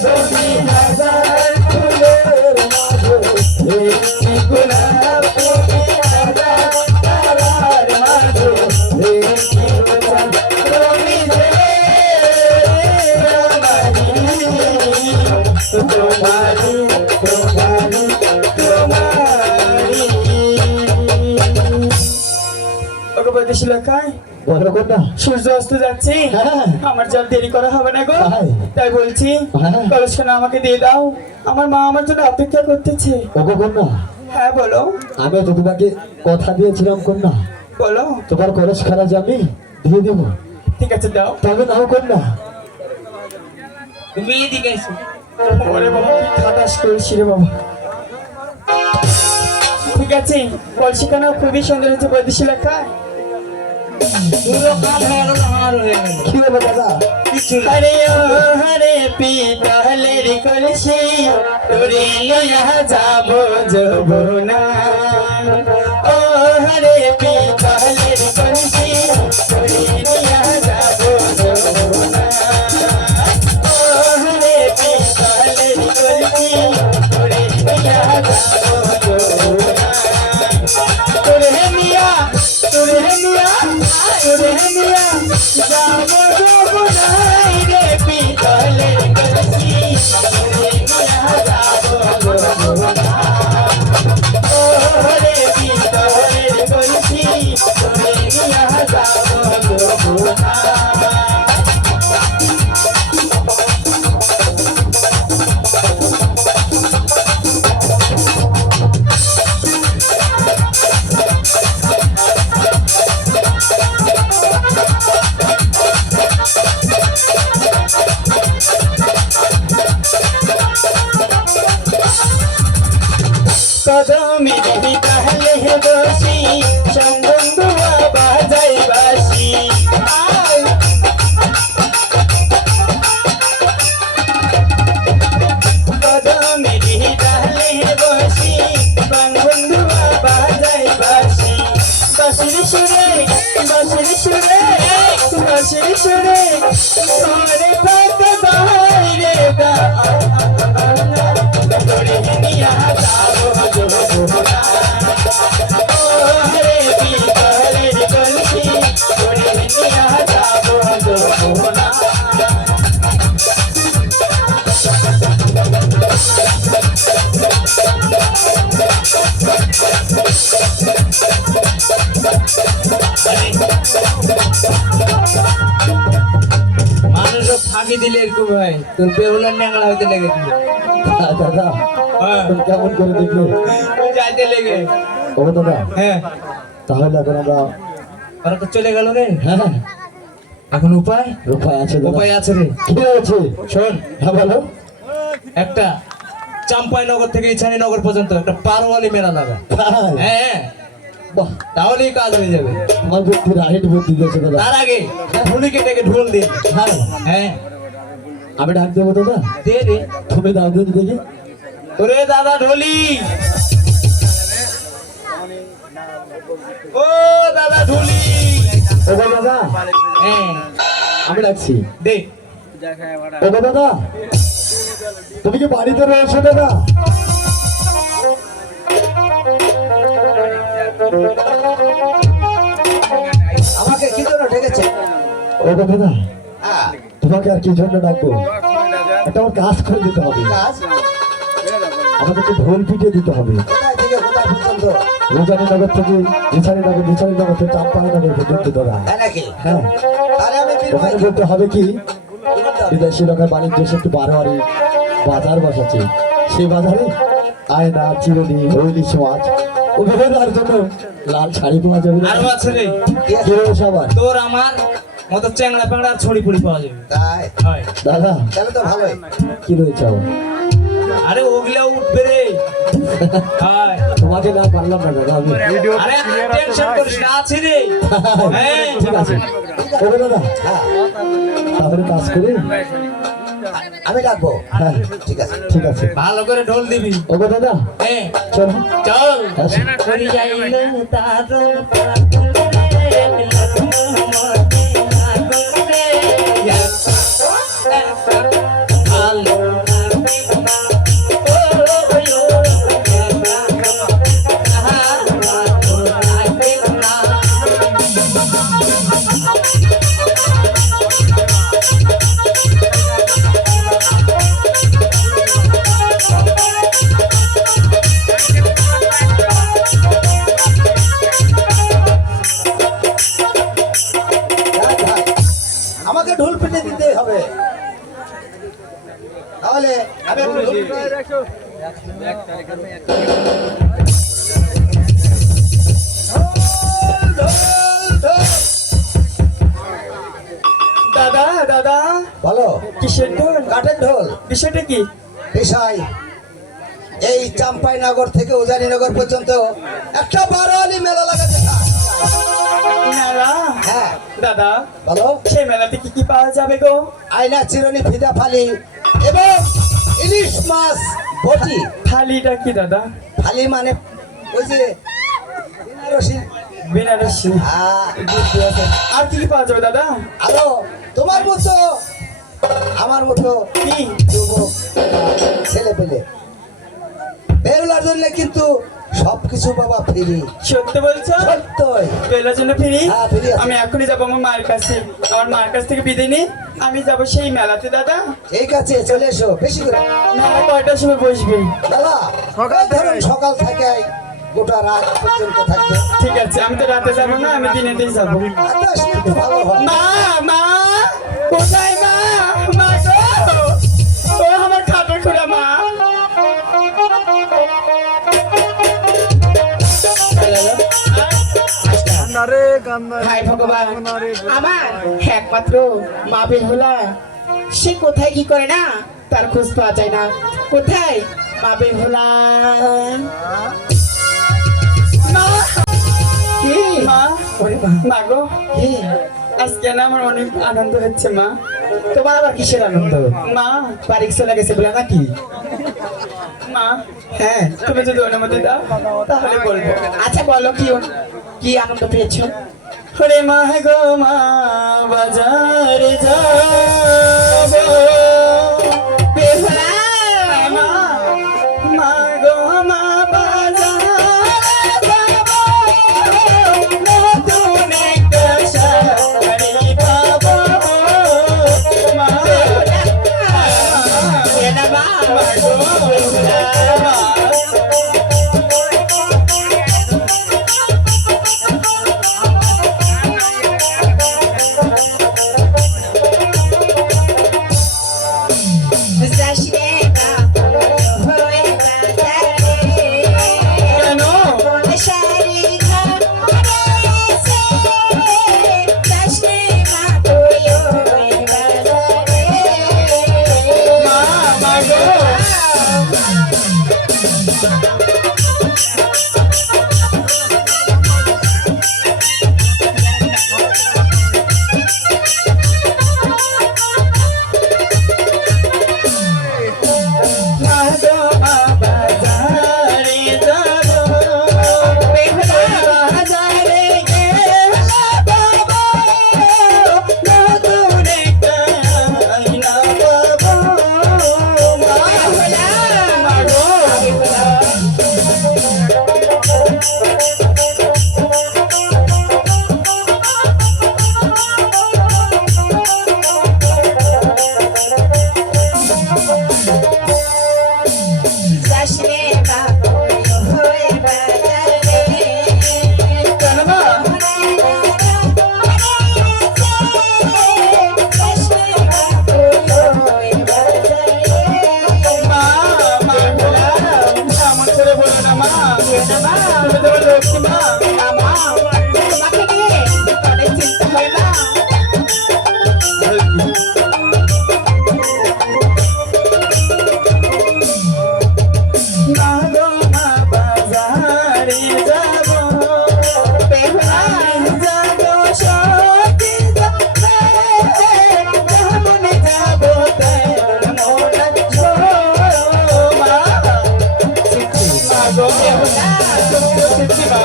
তুমি হাজার ফুলের মাঝে একটি গোলাপ, তুমি হাজার তারার মাঝে একটি গোলাপ, তুমি যে আমারি, তোমারি তোমারি তোমারি। ওকে বৈদেশি লেখায় বলো কন্যা। সূর্য অস্ত যাচ্ছে, হ্যাঁ। আমার জল দেরি করা হবে না গো। তাই? তাই বলছি হ্যাঁ। কলসখানা আমাকে দিয়ে দাও, আমার মা আমার জন্য অপেক্ষা করতেছে। ওগো কন্যা, হ্যাঁ বলো আমি তো তোমাকে কথা দিয়েছিলাম কন্যা, বলো। তোমার কলস খানা যে আমি দিয়ে দেবো, ঠিক আছে দাও। তবে নাও কন্যা। তুমি এদিকে এসো। ওরে বাবা কি খাটাস করেছি রে বাবা। ঠিক আছে, কলসিখানা খুবই সুন্দর হচ্ছে বৈদেশি লেখা। পুরো কাম হয়ে গেল, আমার হয়ে গেল। কি বলো দাদা? কিছু না। হরে ও হরে পিতালের কলসি তোরে লয়া যাব যবনা। ও হরে পিতালের কলসি তোরে লয়া যাব যবনা। ও হরে পিতালের কলসি তোরে লয়া যাব যবনা। তোরে মিয়া তোরে মিয়া তোরে মিয়া যাব যবনাই রে পিতালের কলসি তোরে মিয়া যাব যবনা। ও রে পিতালের কলসি তোরে মিয়া যাব যবনা। কদমে তাহলে বসি সম্বন্ধুয়া বাজাই বাসি। কদমে তাহলে বসি বন্ধুয়া বাজাই বাসি। বাসির সুরে বাসির সুরে বাসির সুরে তোরে থাক বাইরে গা তোরে নিয়া যাব যবনা। ও হরে পিতালের কলসি তোরে নিয়া যাব যবনা। মানুষও ফাঁকি দিলে এরকম হয়, তোর বেহুলার ন্যাংলা হইতে লেগে দিল। দাদা হ্যাঁ, তুমি কেমন করে দেখলে? ওই যাইতে লেগে। ওগো দাদা, হ্যাঁ, তাহলে এখন আমরা ওরা তো চলে গেল রে। হ্যাঁ এখন উপায় উপায় আছে দাদা। উপায় আছে রে। কি হয়েছে? শোন, হ্যাঁ বলো। একটা চাম্পাইনগর থেকে ইছানীনগর পর্যন্ত একটা পারওয়ালি মেলা লাগা। তাই? হ্যাঁ, বাহ, তাহলেই কাজ হয়ে যাবে। আমার বুদ্ধি রাইট বুদ্ধি দিয়েছে দাদা। তার আগে ঢুলিকে ডেকে ঢোল দিন। হ্যাঁ, হ্যাঁ, আমি ডাক দেবো দাদা, দে রে। তুমি দাও দিন দেখি। ওরে দাদা ঢোলি, ও দাদা ঢোলি। ওগো দাদা, হ্যাঁ, আমি ডাকছি। দে। ওগো দাদা, তুমি কি বাড়িতে রয়েছো দাদা? আমাকে কি জন্য ডেকেছে? ওগো দাদা, হ্যাঁ, তোমাকে আর কি জন্য ডাকবো? একটা আমার কাজ করে দিতে হবে, কাজ আমাদেরকে ঢোল পিটিয়ে দিতে হবে। কোথায় থেকে কোথায় পর্যন্ত? রোজানীনগর থেকে নিচানীনগর থেকে চাম্পাইনগর পর্যন্ত দাদা। তাই নাকি? হ্যাঁ, তাহলে আমি ওখানে বীরভূম বলতে হবে কি, কি করতে হবে? বিদেশি লোকের বাণিজ্য একটু বারোয়ারি বাজার বসাচ্ছে, সেই বাজারে আয়না, চিরুনি, ইলিশ মাছ ও বেরোনোর জন্য লাল শাড়ি পাওয়া যাবে না? আরো আছে রে, কি রয়েছে আবার? তোর আমার মতো চ্যাংড়া প্যাংড়া ছড়ি পড়ি পাওয়া যাবে। তাই? হয়। দাদা, তাহলে তো ভালোই। কি রয়েছে আবার? আরে ওগুলা উঠবে রে। হয়। তোমাকে না পারলাম না দাদা আমি। আরে টেনশন করিস না, আছে রে। হ্যাঁ, ঠিক আছে। ওকে দাদা, হ্যাঁ, তাহলে কাজ করি। আমি ডাকবো। হ্যাঁ, ঠিক আছে। ঠিক আছে। ভালো করে ঢোল দিবি। ওকে দাদা, হ্যাঁ, চল চল। আসি। ওরে যাইলে তারো পাগলে লাগলো মতে লাগলে ভালো লাগবে না। ও ভালো লাগবে না। দাদা দাদা বলো কিসের ঢোল? কাঠের ঢোল। বিষয়টা কি? বিষয় এই চাম্পাইনগর থেকে উজানিনগর পর্যন্ত একটা বারোয়ারি মেলা লাগাতে চায়। মেলা? হ্যাঁ দাদা বলো সেই মেলাতে কি কি পাওয়া যাবে গো? আয়না চিরুনি ফিদা ফালি এবং ইলিশ মাছ বটি। থালিটা কি দাদা? ফালি মানে ওই যে বেনারসি। বেনারসি। হ্যাঁ, আর কি কি পাওয়া যাবে দাদা? আরো তোমার মতো আমার মতো কি? যুবক ছেলে পেলে বেরোলার জন্য কিন্তু সবকিছু বাবা ফ্রি। সত্যি বলছো? সত্যই। বেলার জন্য ফিরি? হ্যাঁ, ফ্রি আছে। আমি এখনই যাবো আমার মায়ের কাছে। আমার মায়ের কাছ থেকে বিদায় নিই, আমি যাবো সেই মেলাতে দাদা। ঠিক আছে চলে এসো বেশি করে। মেলা কয়টার সময় বসবে? দাদা সকাল ধরুন সকাল থেকে গোটা রাত পর্যন্ত থাকবে। ঠিক আছে, আমি তো রাতে যাবো না, আমি দিনেতেই যাবো। এত আসলে তো ভালো হয়। মা মা কোথায় মা? মা গো, ও আমার খাটো খুড়া মা। হায় ভগবান, আমার একমাত্র মা বেহুলা সে কোথায় কি করে না তার খোঁজ পাওয়া যায় না। কোথায় মা বেহুলা? মা কি? মা ওরে মা, মা গো, কি? আজকে না আমার অনেক আনন্দ হচ্ছে মা। তোমার আবার কিসের আনন্দ? মা বাড়ি চলে গেছে বলে নাকি? মা হ্যাঁ, তুমি যদি অনুমতি দাও তাহলে বলবো। আচ্ছা বলো কি কি আনন্দ পেয়েছো? ওরে মা গো মা বাজারে যাবো। বেহুলা, মা মা গো মা বাজারে যাবো। নতুন একটা শাড়ি পাবো। মা বেহুলা মা, মা গো মা। যাসনে মা হয়ে বাজারে কেন? শাড়ি ঘাড়েছে যাসনে মা হয়ে বাজারে মা মা গো মা গো মা বাজারে যাবো। বাজারে গেলে পাবো নতুন একটা আয়না পাবো। মা গো যাসনে মা হয়ে বাজারে কেন মা? মা মা গো এমন করে বলো না মা। তুমি তো লক্ষ্মী মা। মা গো মা বাজারে যাবো। আমি যাবো সত্যি যাবে। যেমন যাবো তেমন আসবো। মা মা গো সত্যি মা।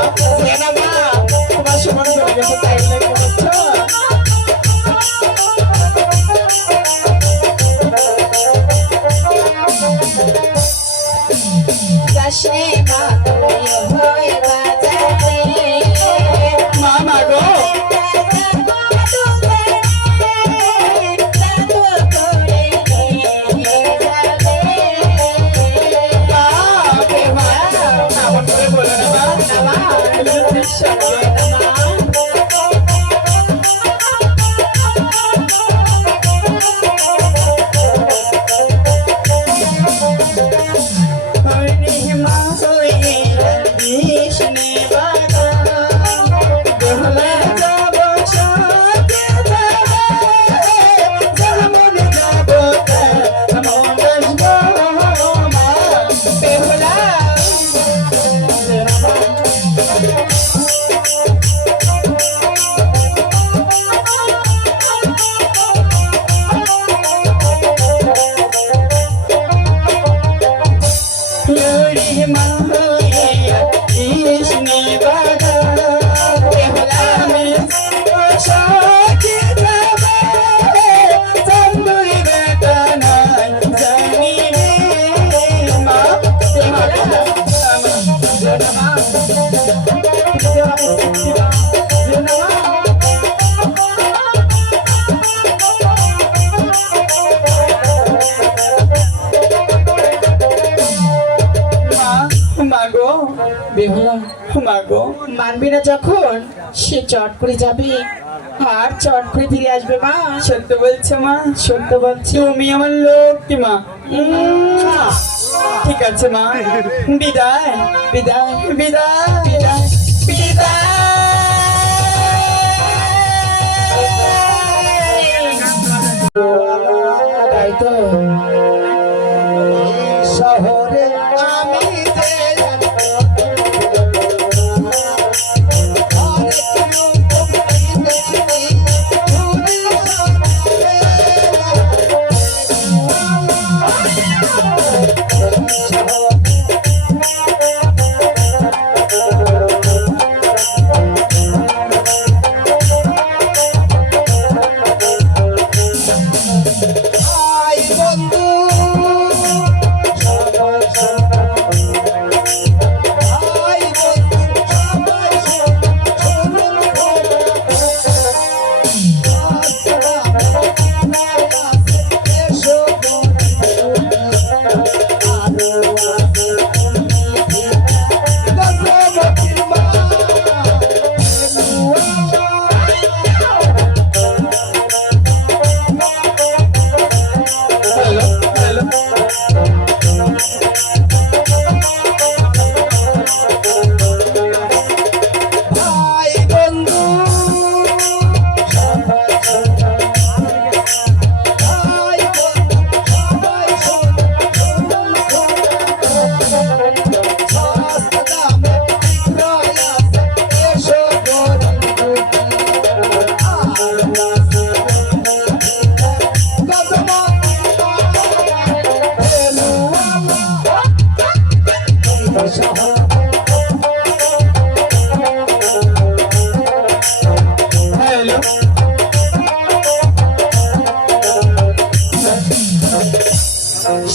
তোমার সময় চলে গেছে তাই লাগে বুঝছো? যাসনে মা হয়ে বাজারে মা মা গো মা মা এমন করে বলো না মা। তুমি তো বিশ্বাস করো না মা। মাগো বেহুলা মাগো মানবি না যখন সে চট করে যাবে আর চট করে ফিরে আসবে মা। সত্য বলছো মা? সত্য বলছি। তুমি আমার লক্ষ্মী মা। ঠিক আছে মা, বিদায় বিদায় বিদায় বিদায় বিদায়। তাই তো শহরে আমি যে বন্ধু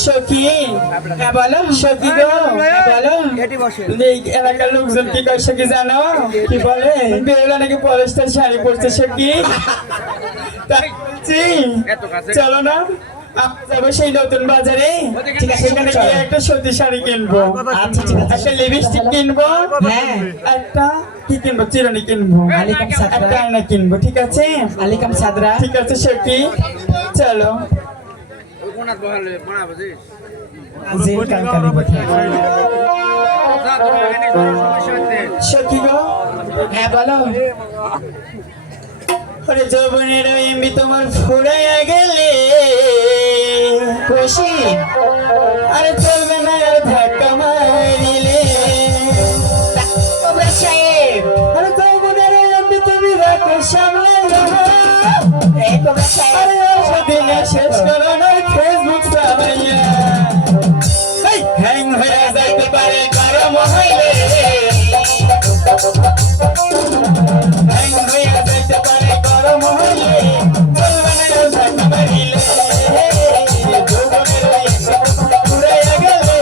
সখী, হ্যাঁ বলো সখী গো, হ্যাঁ বলো এই এলাকার লোকজন কি কয় সখী জানো? কি বলে? বেহুলা নাকি পলিস্টার শাড়ি পরছে সখী। তাই বলছি, চলো না আমরা যাবো সেই নতুন বাজারে, ঠিক আছে, সেখানে চলো। গিয়ে একটা সতী শাড়ি কিনবো, আচ্ছা ঠিক আছে একটা লিপস্টিক কিনবো, হ্যাঁ একটা কি কিনবো, চিরুনি কিনবো, আলিকাম সাদরা। একটা আয়না কিনবো, ঠিক আছে? আলিকাম সাদরা ঠিক আছে সখী, চলো। যে কালকালি কথা সখী গো, হ্যাঁ বলো ওরে যৌবনের এমবি তোমার ফুরাইয়া গেলে খুশি আরে চলবে না আর ধাক্কা মারিলে। তোমরা সাহেব আরে যৌবনের এমবি তুমি রাখো সামনে, এই তোমরা সাহেব আরে সেদিন শেষ করো না ফেসবুক চালাইয়া, হ্যাং হয়ে যাইতে পারে গরম হইলে, হ্যাং হয়ে যাইতে পারে গরম হইলে, চলবে না আর ধাক্কা মারিলে। যৌবনের এমবি ফুরাইয়া গেলে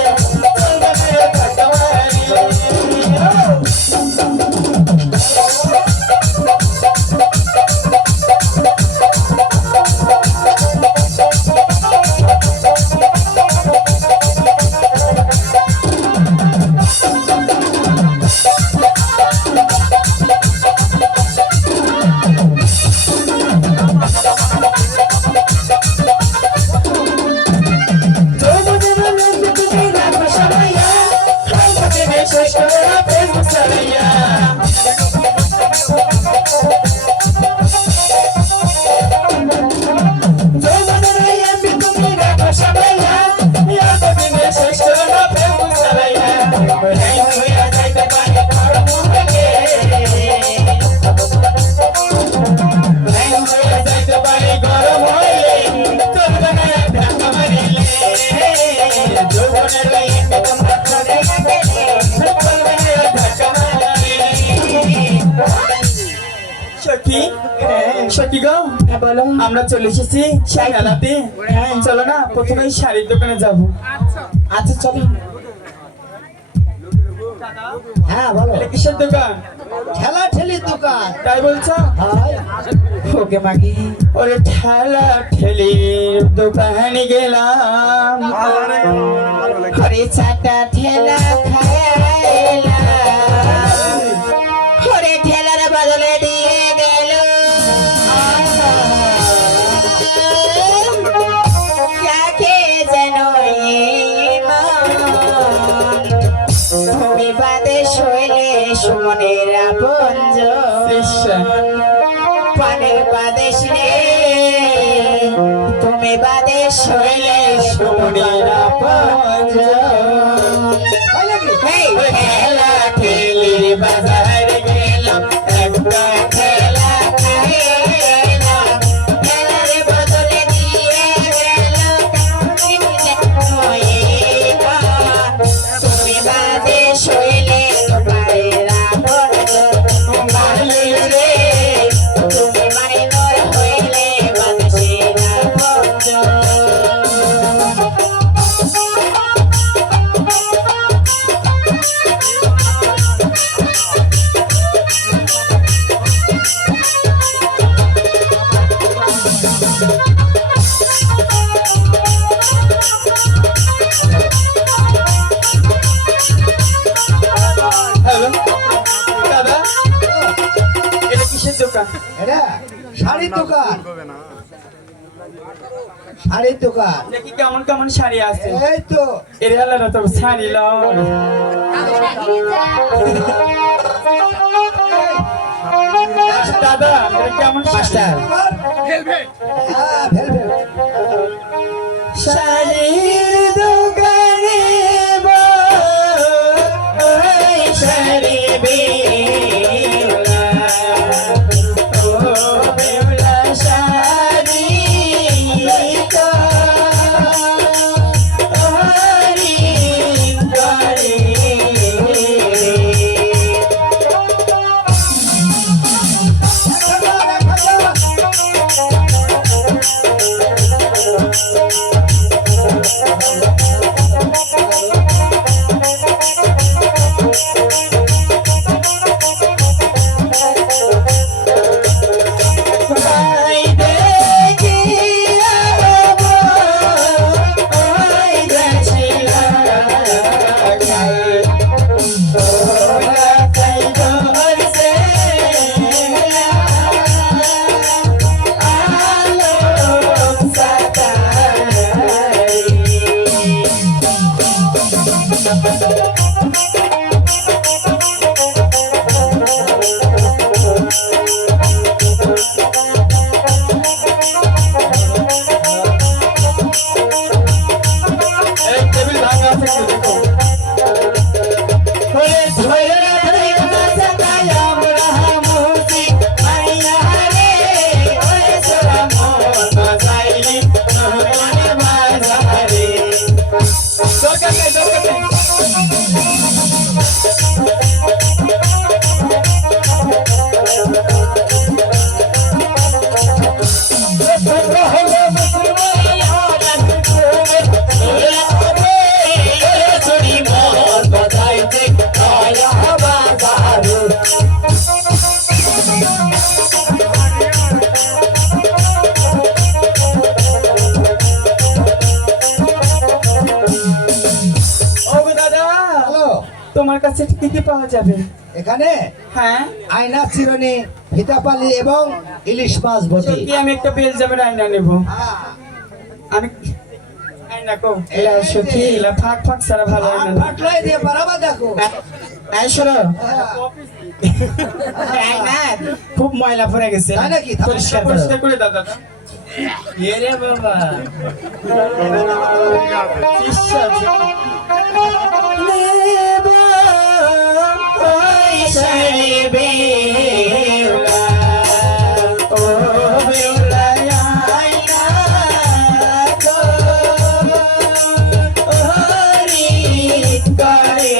চলবে না আর ধাক্কা মারিলে। সখী সখী গো, হ্যাঁ বলো। আমরা চলে এসেছি শাড়ি মেলাতে। চলো না প্রথমে শাড়ির দোকানে যাব। আচ্ছা চলো। হ্যাঁ বলো। এটা কিসের দোকান? ঠেলা ঠেলির দোকান। তাই বলছো? হাই ওকে মাগি। ওরে ঠেলা ঠেলির দোকানে গেলাম, হরে চাটা ঠেলা খাইলাম, হরে ঠেলার বদলে দিয়ে গেল কাকে যেন তুমি বাদে শৈলে সুমনের আপনজ পানের বাদেশ রে, তুমি বাদে শৈলে সুমনের আপনজ। তাই নাকি? ঠেলা ঠেলির বাজার গেলাম, একটা ঠেলা খাইলাম, ঠেলার বদলে দিয়ে গেল তুমি বাদে শৈলে তোমার আপনজন রে, তুমি মাইনর হইলে বাদেশের আপনজন। হ্যালো দাদা, এটা কিসের দোকান? এটা শাড়ির দোকান। শাড়ির দোকান। দেখি কেমন কেমন শাড়ি আছে। এই তো এর হেলারা তো শাড়ি লয়। দাদা এটা কেমন মাস্টার হ্যাঁ ভেলভেল। শাড়ির দোকানে বই শাড়ি বেলা, ও বেলা শাড়ি তো হরি করে। তোমার কাছে কি কি পাওয়া যাবে? এখানে হ্যাঁ আয়না, চিরুনি, ফিতাপালি এবং ইলিশ মাছ বটি। সত্যি আমি একটা বেলজামের আয়না নেব। আমি আয়না কো এলা সখী এগুলা ফাঁক ফাঁক ছাড়া ভালো আয়না না। ফাটলাই দিয়ে বারাবা দেখো। এই শোনো, হ্যাঁ। এই না খুব ময়লা পড়ে গেছে, তাই নাকি? পরিষ্কার করো। পরিষ্কার করে দাও দাদা। এরে বাবা ইচ্ছা আছে। শাড়ি বেলা, ও বেলা আয়না গো, হরি করে।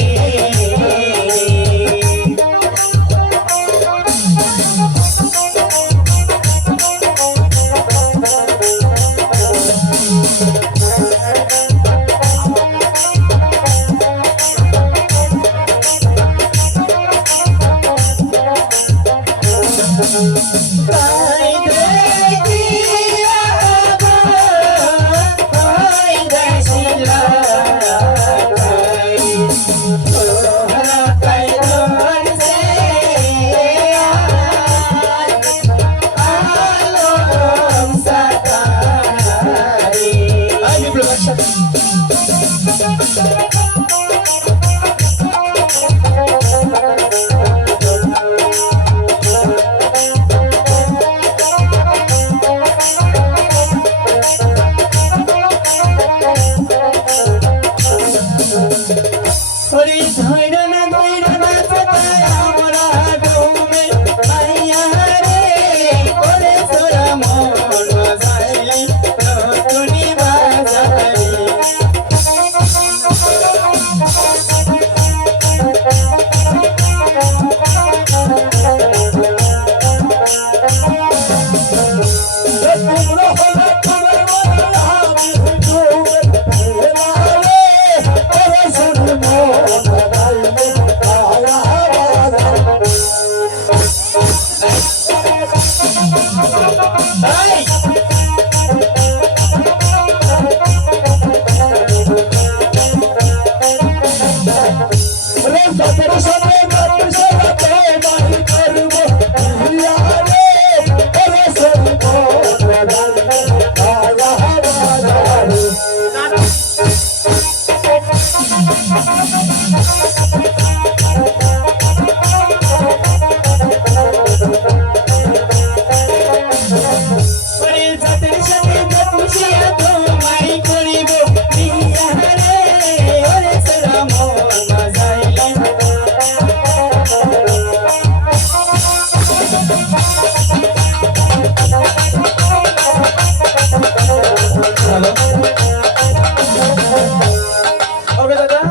ওকে দাদা,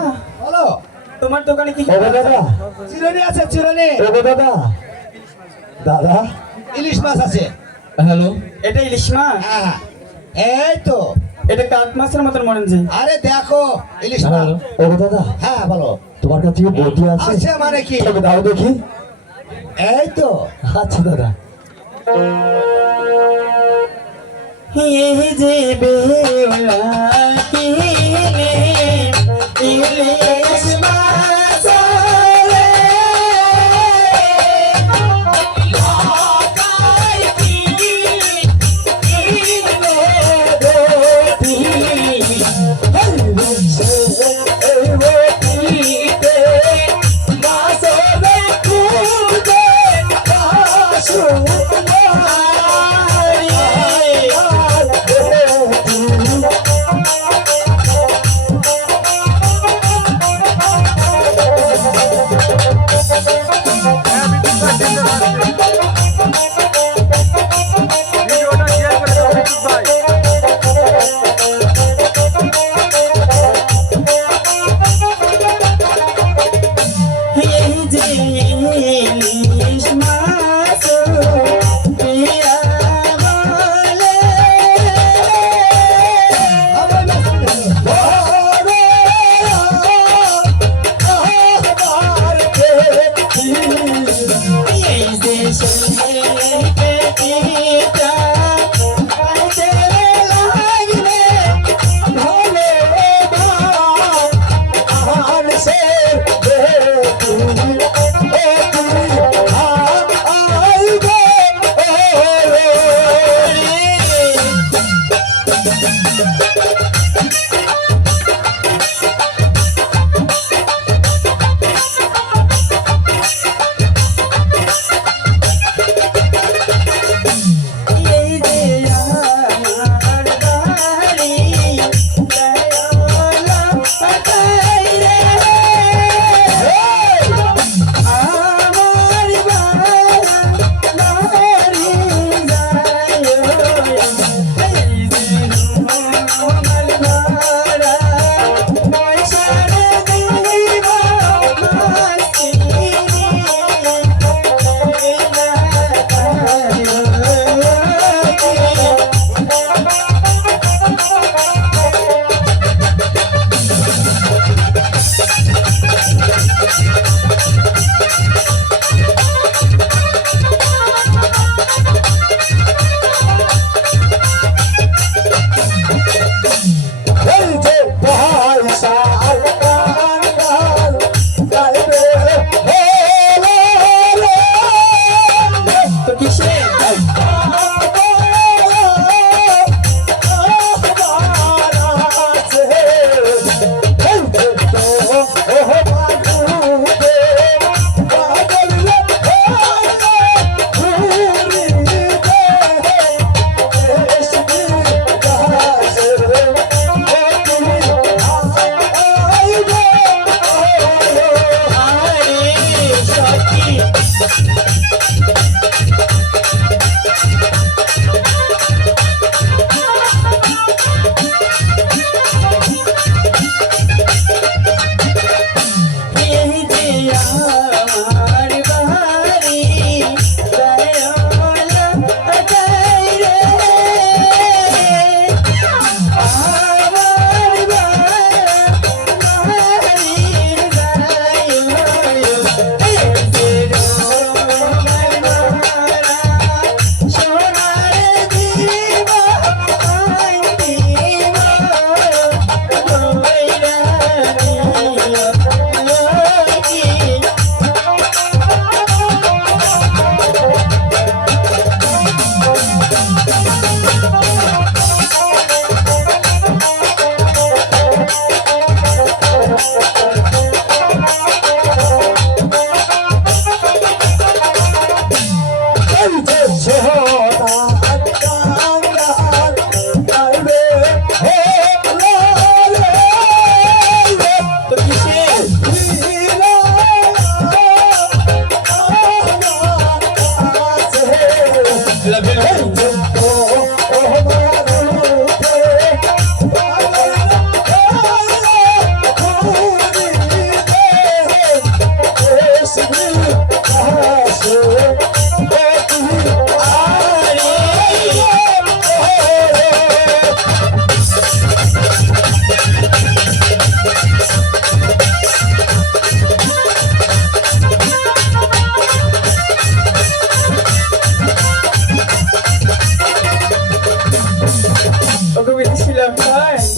বলো তোমার দোকানে কি ওগো দাদা, চিরুনি আছে, চিরুনি। ওগো দাদা, দাদা, ইলিশ মাছ আছে। হ্যালো, এটা ইলিশ মাছ? হ্যাঁ, এই তো। এটা কাঠ মাছের মতন মনে হচ্ছে। আরে দেখো ইলিশ মাছ। ওগো দাদা, হ্যাঁ বলো। তোমার কাছে কি বটি আছে? আছে মানে কি? তবে দাও দেখি। এই তো। আচ্ছা দাদা। ये जे बेला किने इलिश मासरे लोकाई की इनो दोती मासरे खुदे काशु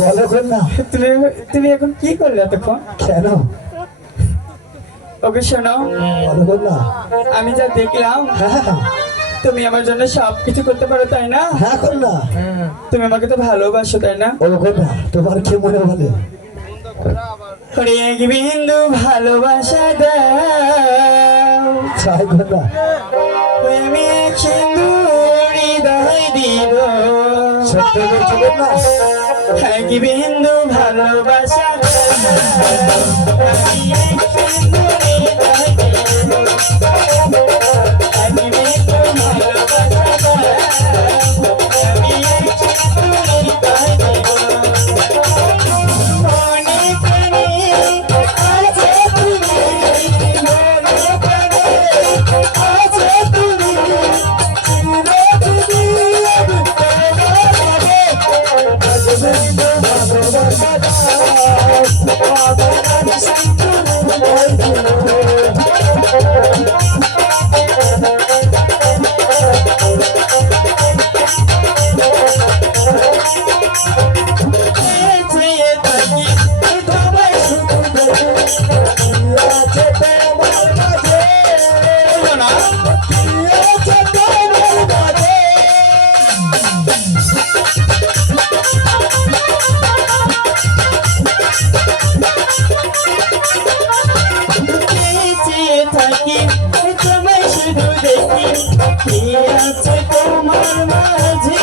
বলো কন্যা, তুমি তুমি এখন কি করলে এতক্ষণ? কেন? ওকে শোনো, বলো কন্যা। আমি যা দেখলাম হ্যাঁ তুমি আমার জন্য সবকিছু করতে পারো, তাই না? হ্যাঁ কন্যা। তুমি আমাকে তো ভালোবাসো, তাই না? ও কন্যা, তোমার কি মনে বলে? ওরে এক বিন্দু ভালোবাসা দাও, চাই কন্যা। ওই আমি এক সিন্ধু হৃদয় দিব। সত্যি বলছো কন্যা? এক বিন্দু ভালোবাসা দাও, আমি এক সিন্ধু হৃদয় দিব। এক বিন্দু ভালোবাসা দাও, আমি এক সিন্ধু হৃদয় দিব। মনে প্রাণে আছে তুমি, মনে প্রাণে আছে তুমি, চিরদিনই আমি ভালোবাসা দাও, আমার সিন্ধু হৃদয় দিব। চেয়ে থাকি তোমায় শুধু দেখি, আছে তোমার মাঝে, আছে তোমার মাঝে। চেয়ে থাকি তোমায় শুধু দেখি, কি আছে তোমার মাঝে,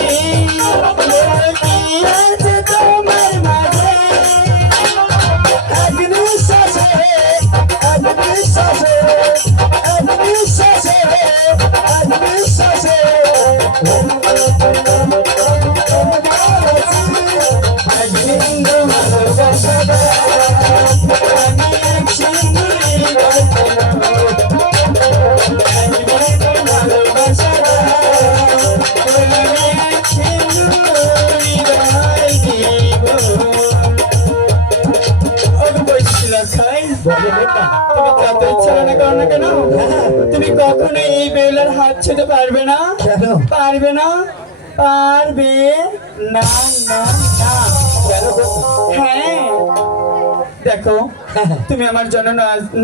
কি আছে তোমার মাঝে। এক নিঃশ্বাসে, এক নিঃশ্বাসে, এক নিঃশ্বাসে, এক নিঃশ্বাসে এক বিন্দু ভালোবাসা দাও, আমি এক সিন্ধু হৃদয় দিব। এক বিন্দু ভালোবাসা দাও, আমি এক সিন্ধু হৃদয় দিব। ওকে বলছিল খাই, বলো কন্যা। তুমি যত ইচ্ছা না করো না কেন, তুমি কখনো এই বেলার হাত ছুঁতে পারবে না। কেন? পারবে না, পারবে না, না, না। হ্যাঁ, দেখো, তুমি আমার জন্য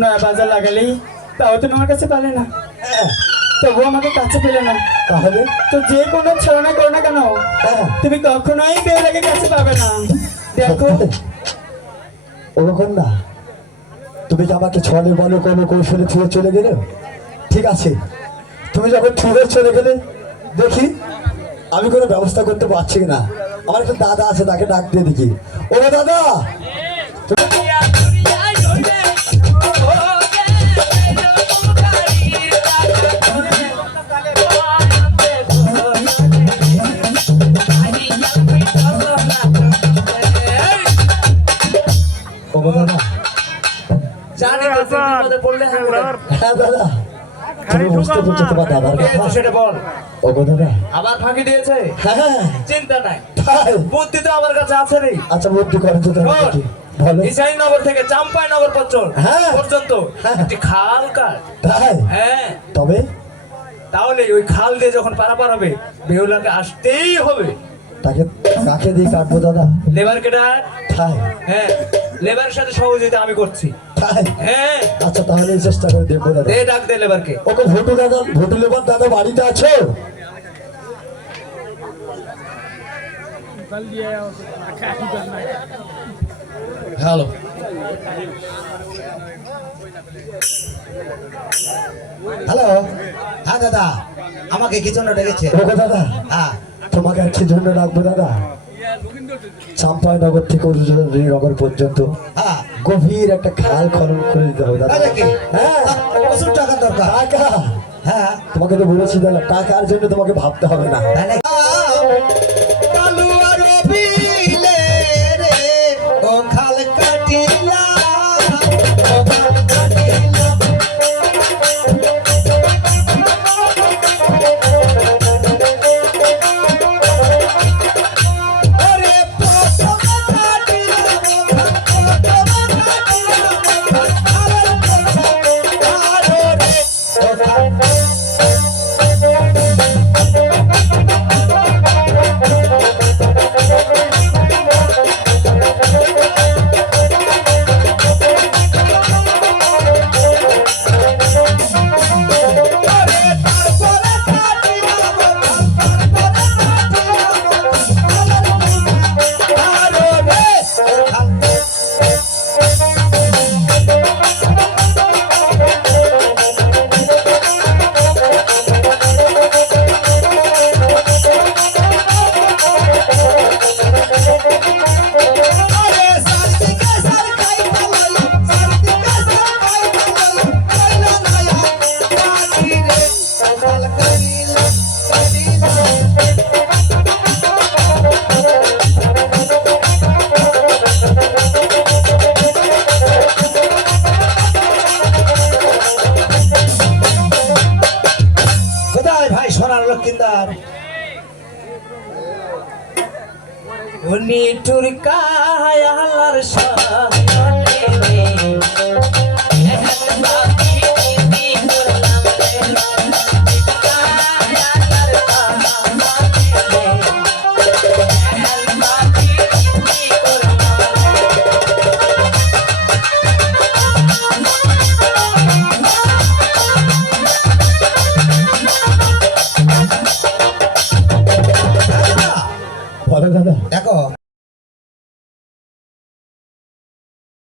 নয়া বাজার লাগালে, তাও তুমি আমার কাছে পালে না, হ্যাঁ, তবুও আমাকে কাছে পেলে না। তাহলে? তো যে কোনো ছলনা করো না কেন, হ্যাঁ, তুমি কখনোই বেলাকে কাছে পাবে না। দেখো, ও কন্যা, তুমি কি আমাকে ছলে বলো কোনো কৌশলে ছুঁয়ে চলে গেলে? ঠিক আছে, তুমি যখন ছুঁয়ে চলে গেলে, দেখি আমি কোনো ব্যবস্থা করতে পারছি না। আমার একটা দাদা আছে, তাকে ডাক দিয়ে দেখি। ও দাদা, ও বুঝতে পারছো তোমার দাদার কে কথা? তো সেটা বল। ও গো দাদা, আবার ফাঁকি দিয়েছে? হ্যাঁ চিন্তা নাই, তাই বুদ্ধি তো আমার কাছে আছে রে। আচ্ছা বুদ্ধি করে তো তুমি শোন, দেখি। বলো। ইসাইনগর থেকে চাম্পাইনগর হ্যাঁ। পর্যন্ত হ্যাঁ। একটি খাল কাট। তাই হ্যাঁ, তবে তাহলে ওই খাল দিয়ে যখন পারাপার হবে বেহুলাকে আসতেই হবে। তাকে কাকে দিয়ে কাটবো দাদা? লেবারকে ডাক। তাই হ্যাঁ, লেবারের সাথে সহযোগিতা আমি করছি। তাই হ্যাঁ, আচ্ছা তাহলে এই চেষ্টা করে দেখবো দাদা। দে ডাক দে লেবারকে। ওকে ভোটু দাদা, ভোটু লেবার দাদা বাড়িতে আছো? হ্যালো, হ্যালো, হ্যাঁ দাদা, আমাকে কি জন্য ডেকেছে? ওকে দাদা, হ্যাঁ, তোমাকে একটি জন্য রাখবো দাদা। চাম্পাইনগর থেকে নগর পর্যন্ত হ্যাঁ, গভীর একটা খাল খনন করে দিতে হবে দাদা। তাই নাকি? হ্যাঁ প্রচুর টাকা দরকার। টাকা, হ্যাঁ, তোমাকে তো বলেছি দাদা, টাকার জন্য তোমাকে ভাবতে হবে না। তাই নাকি? কালু আর বিলে রে, ও খাল কাটিলা, ও খাল কাটিলা। ওরে প্রথম কাটিলা, ও খাল প্রথম কাটিলা, ও খাল প্রথম আরো রে, ও খাল। কোথায় ভাই সোনার লক্ষিন্দার? উনি টুরকায় আল্লাহর শাহ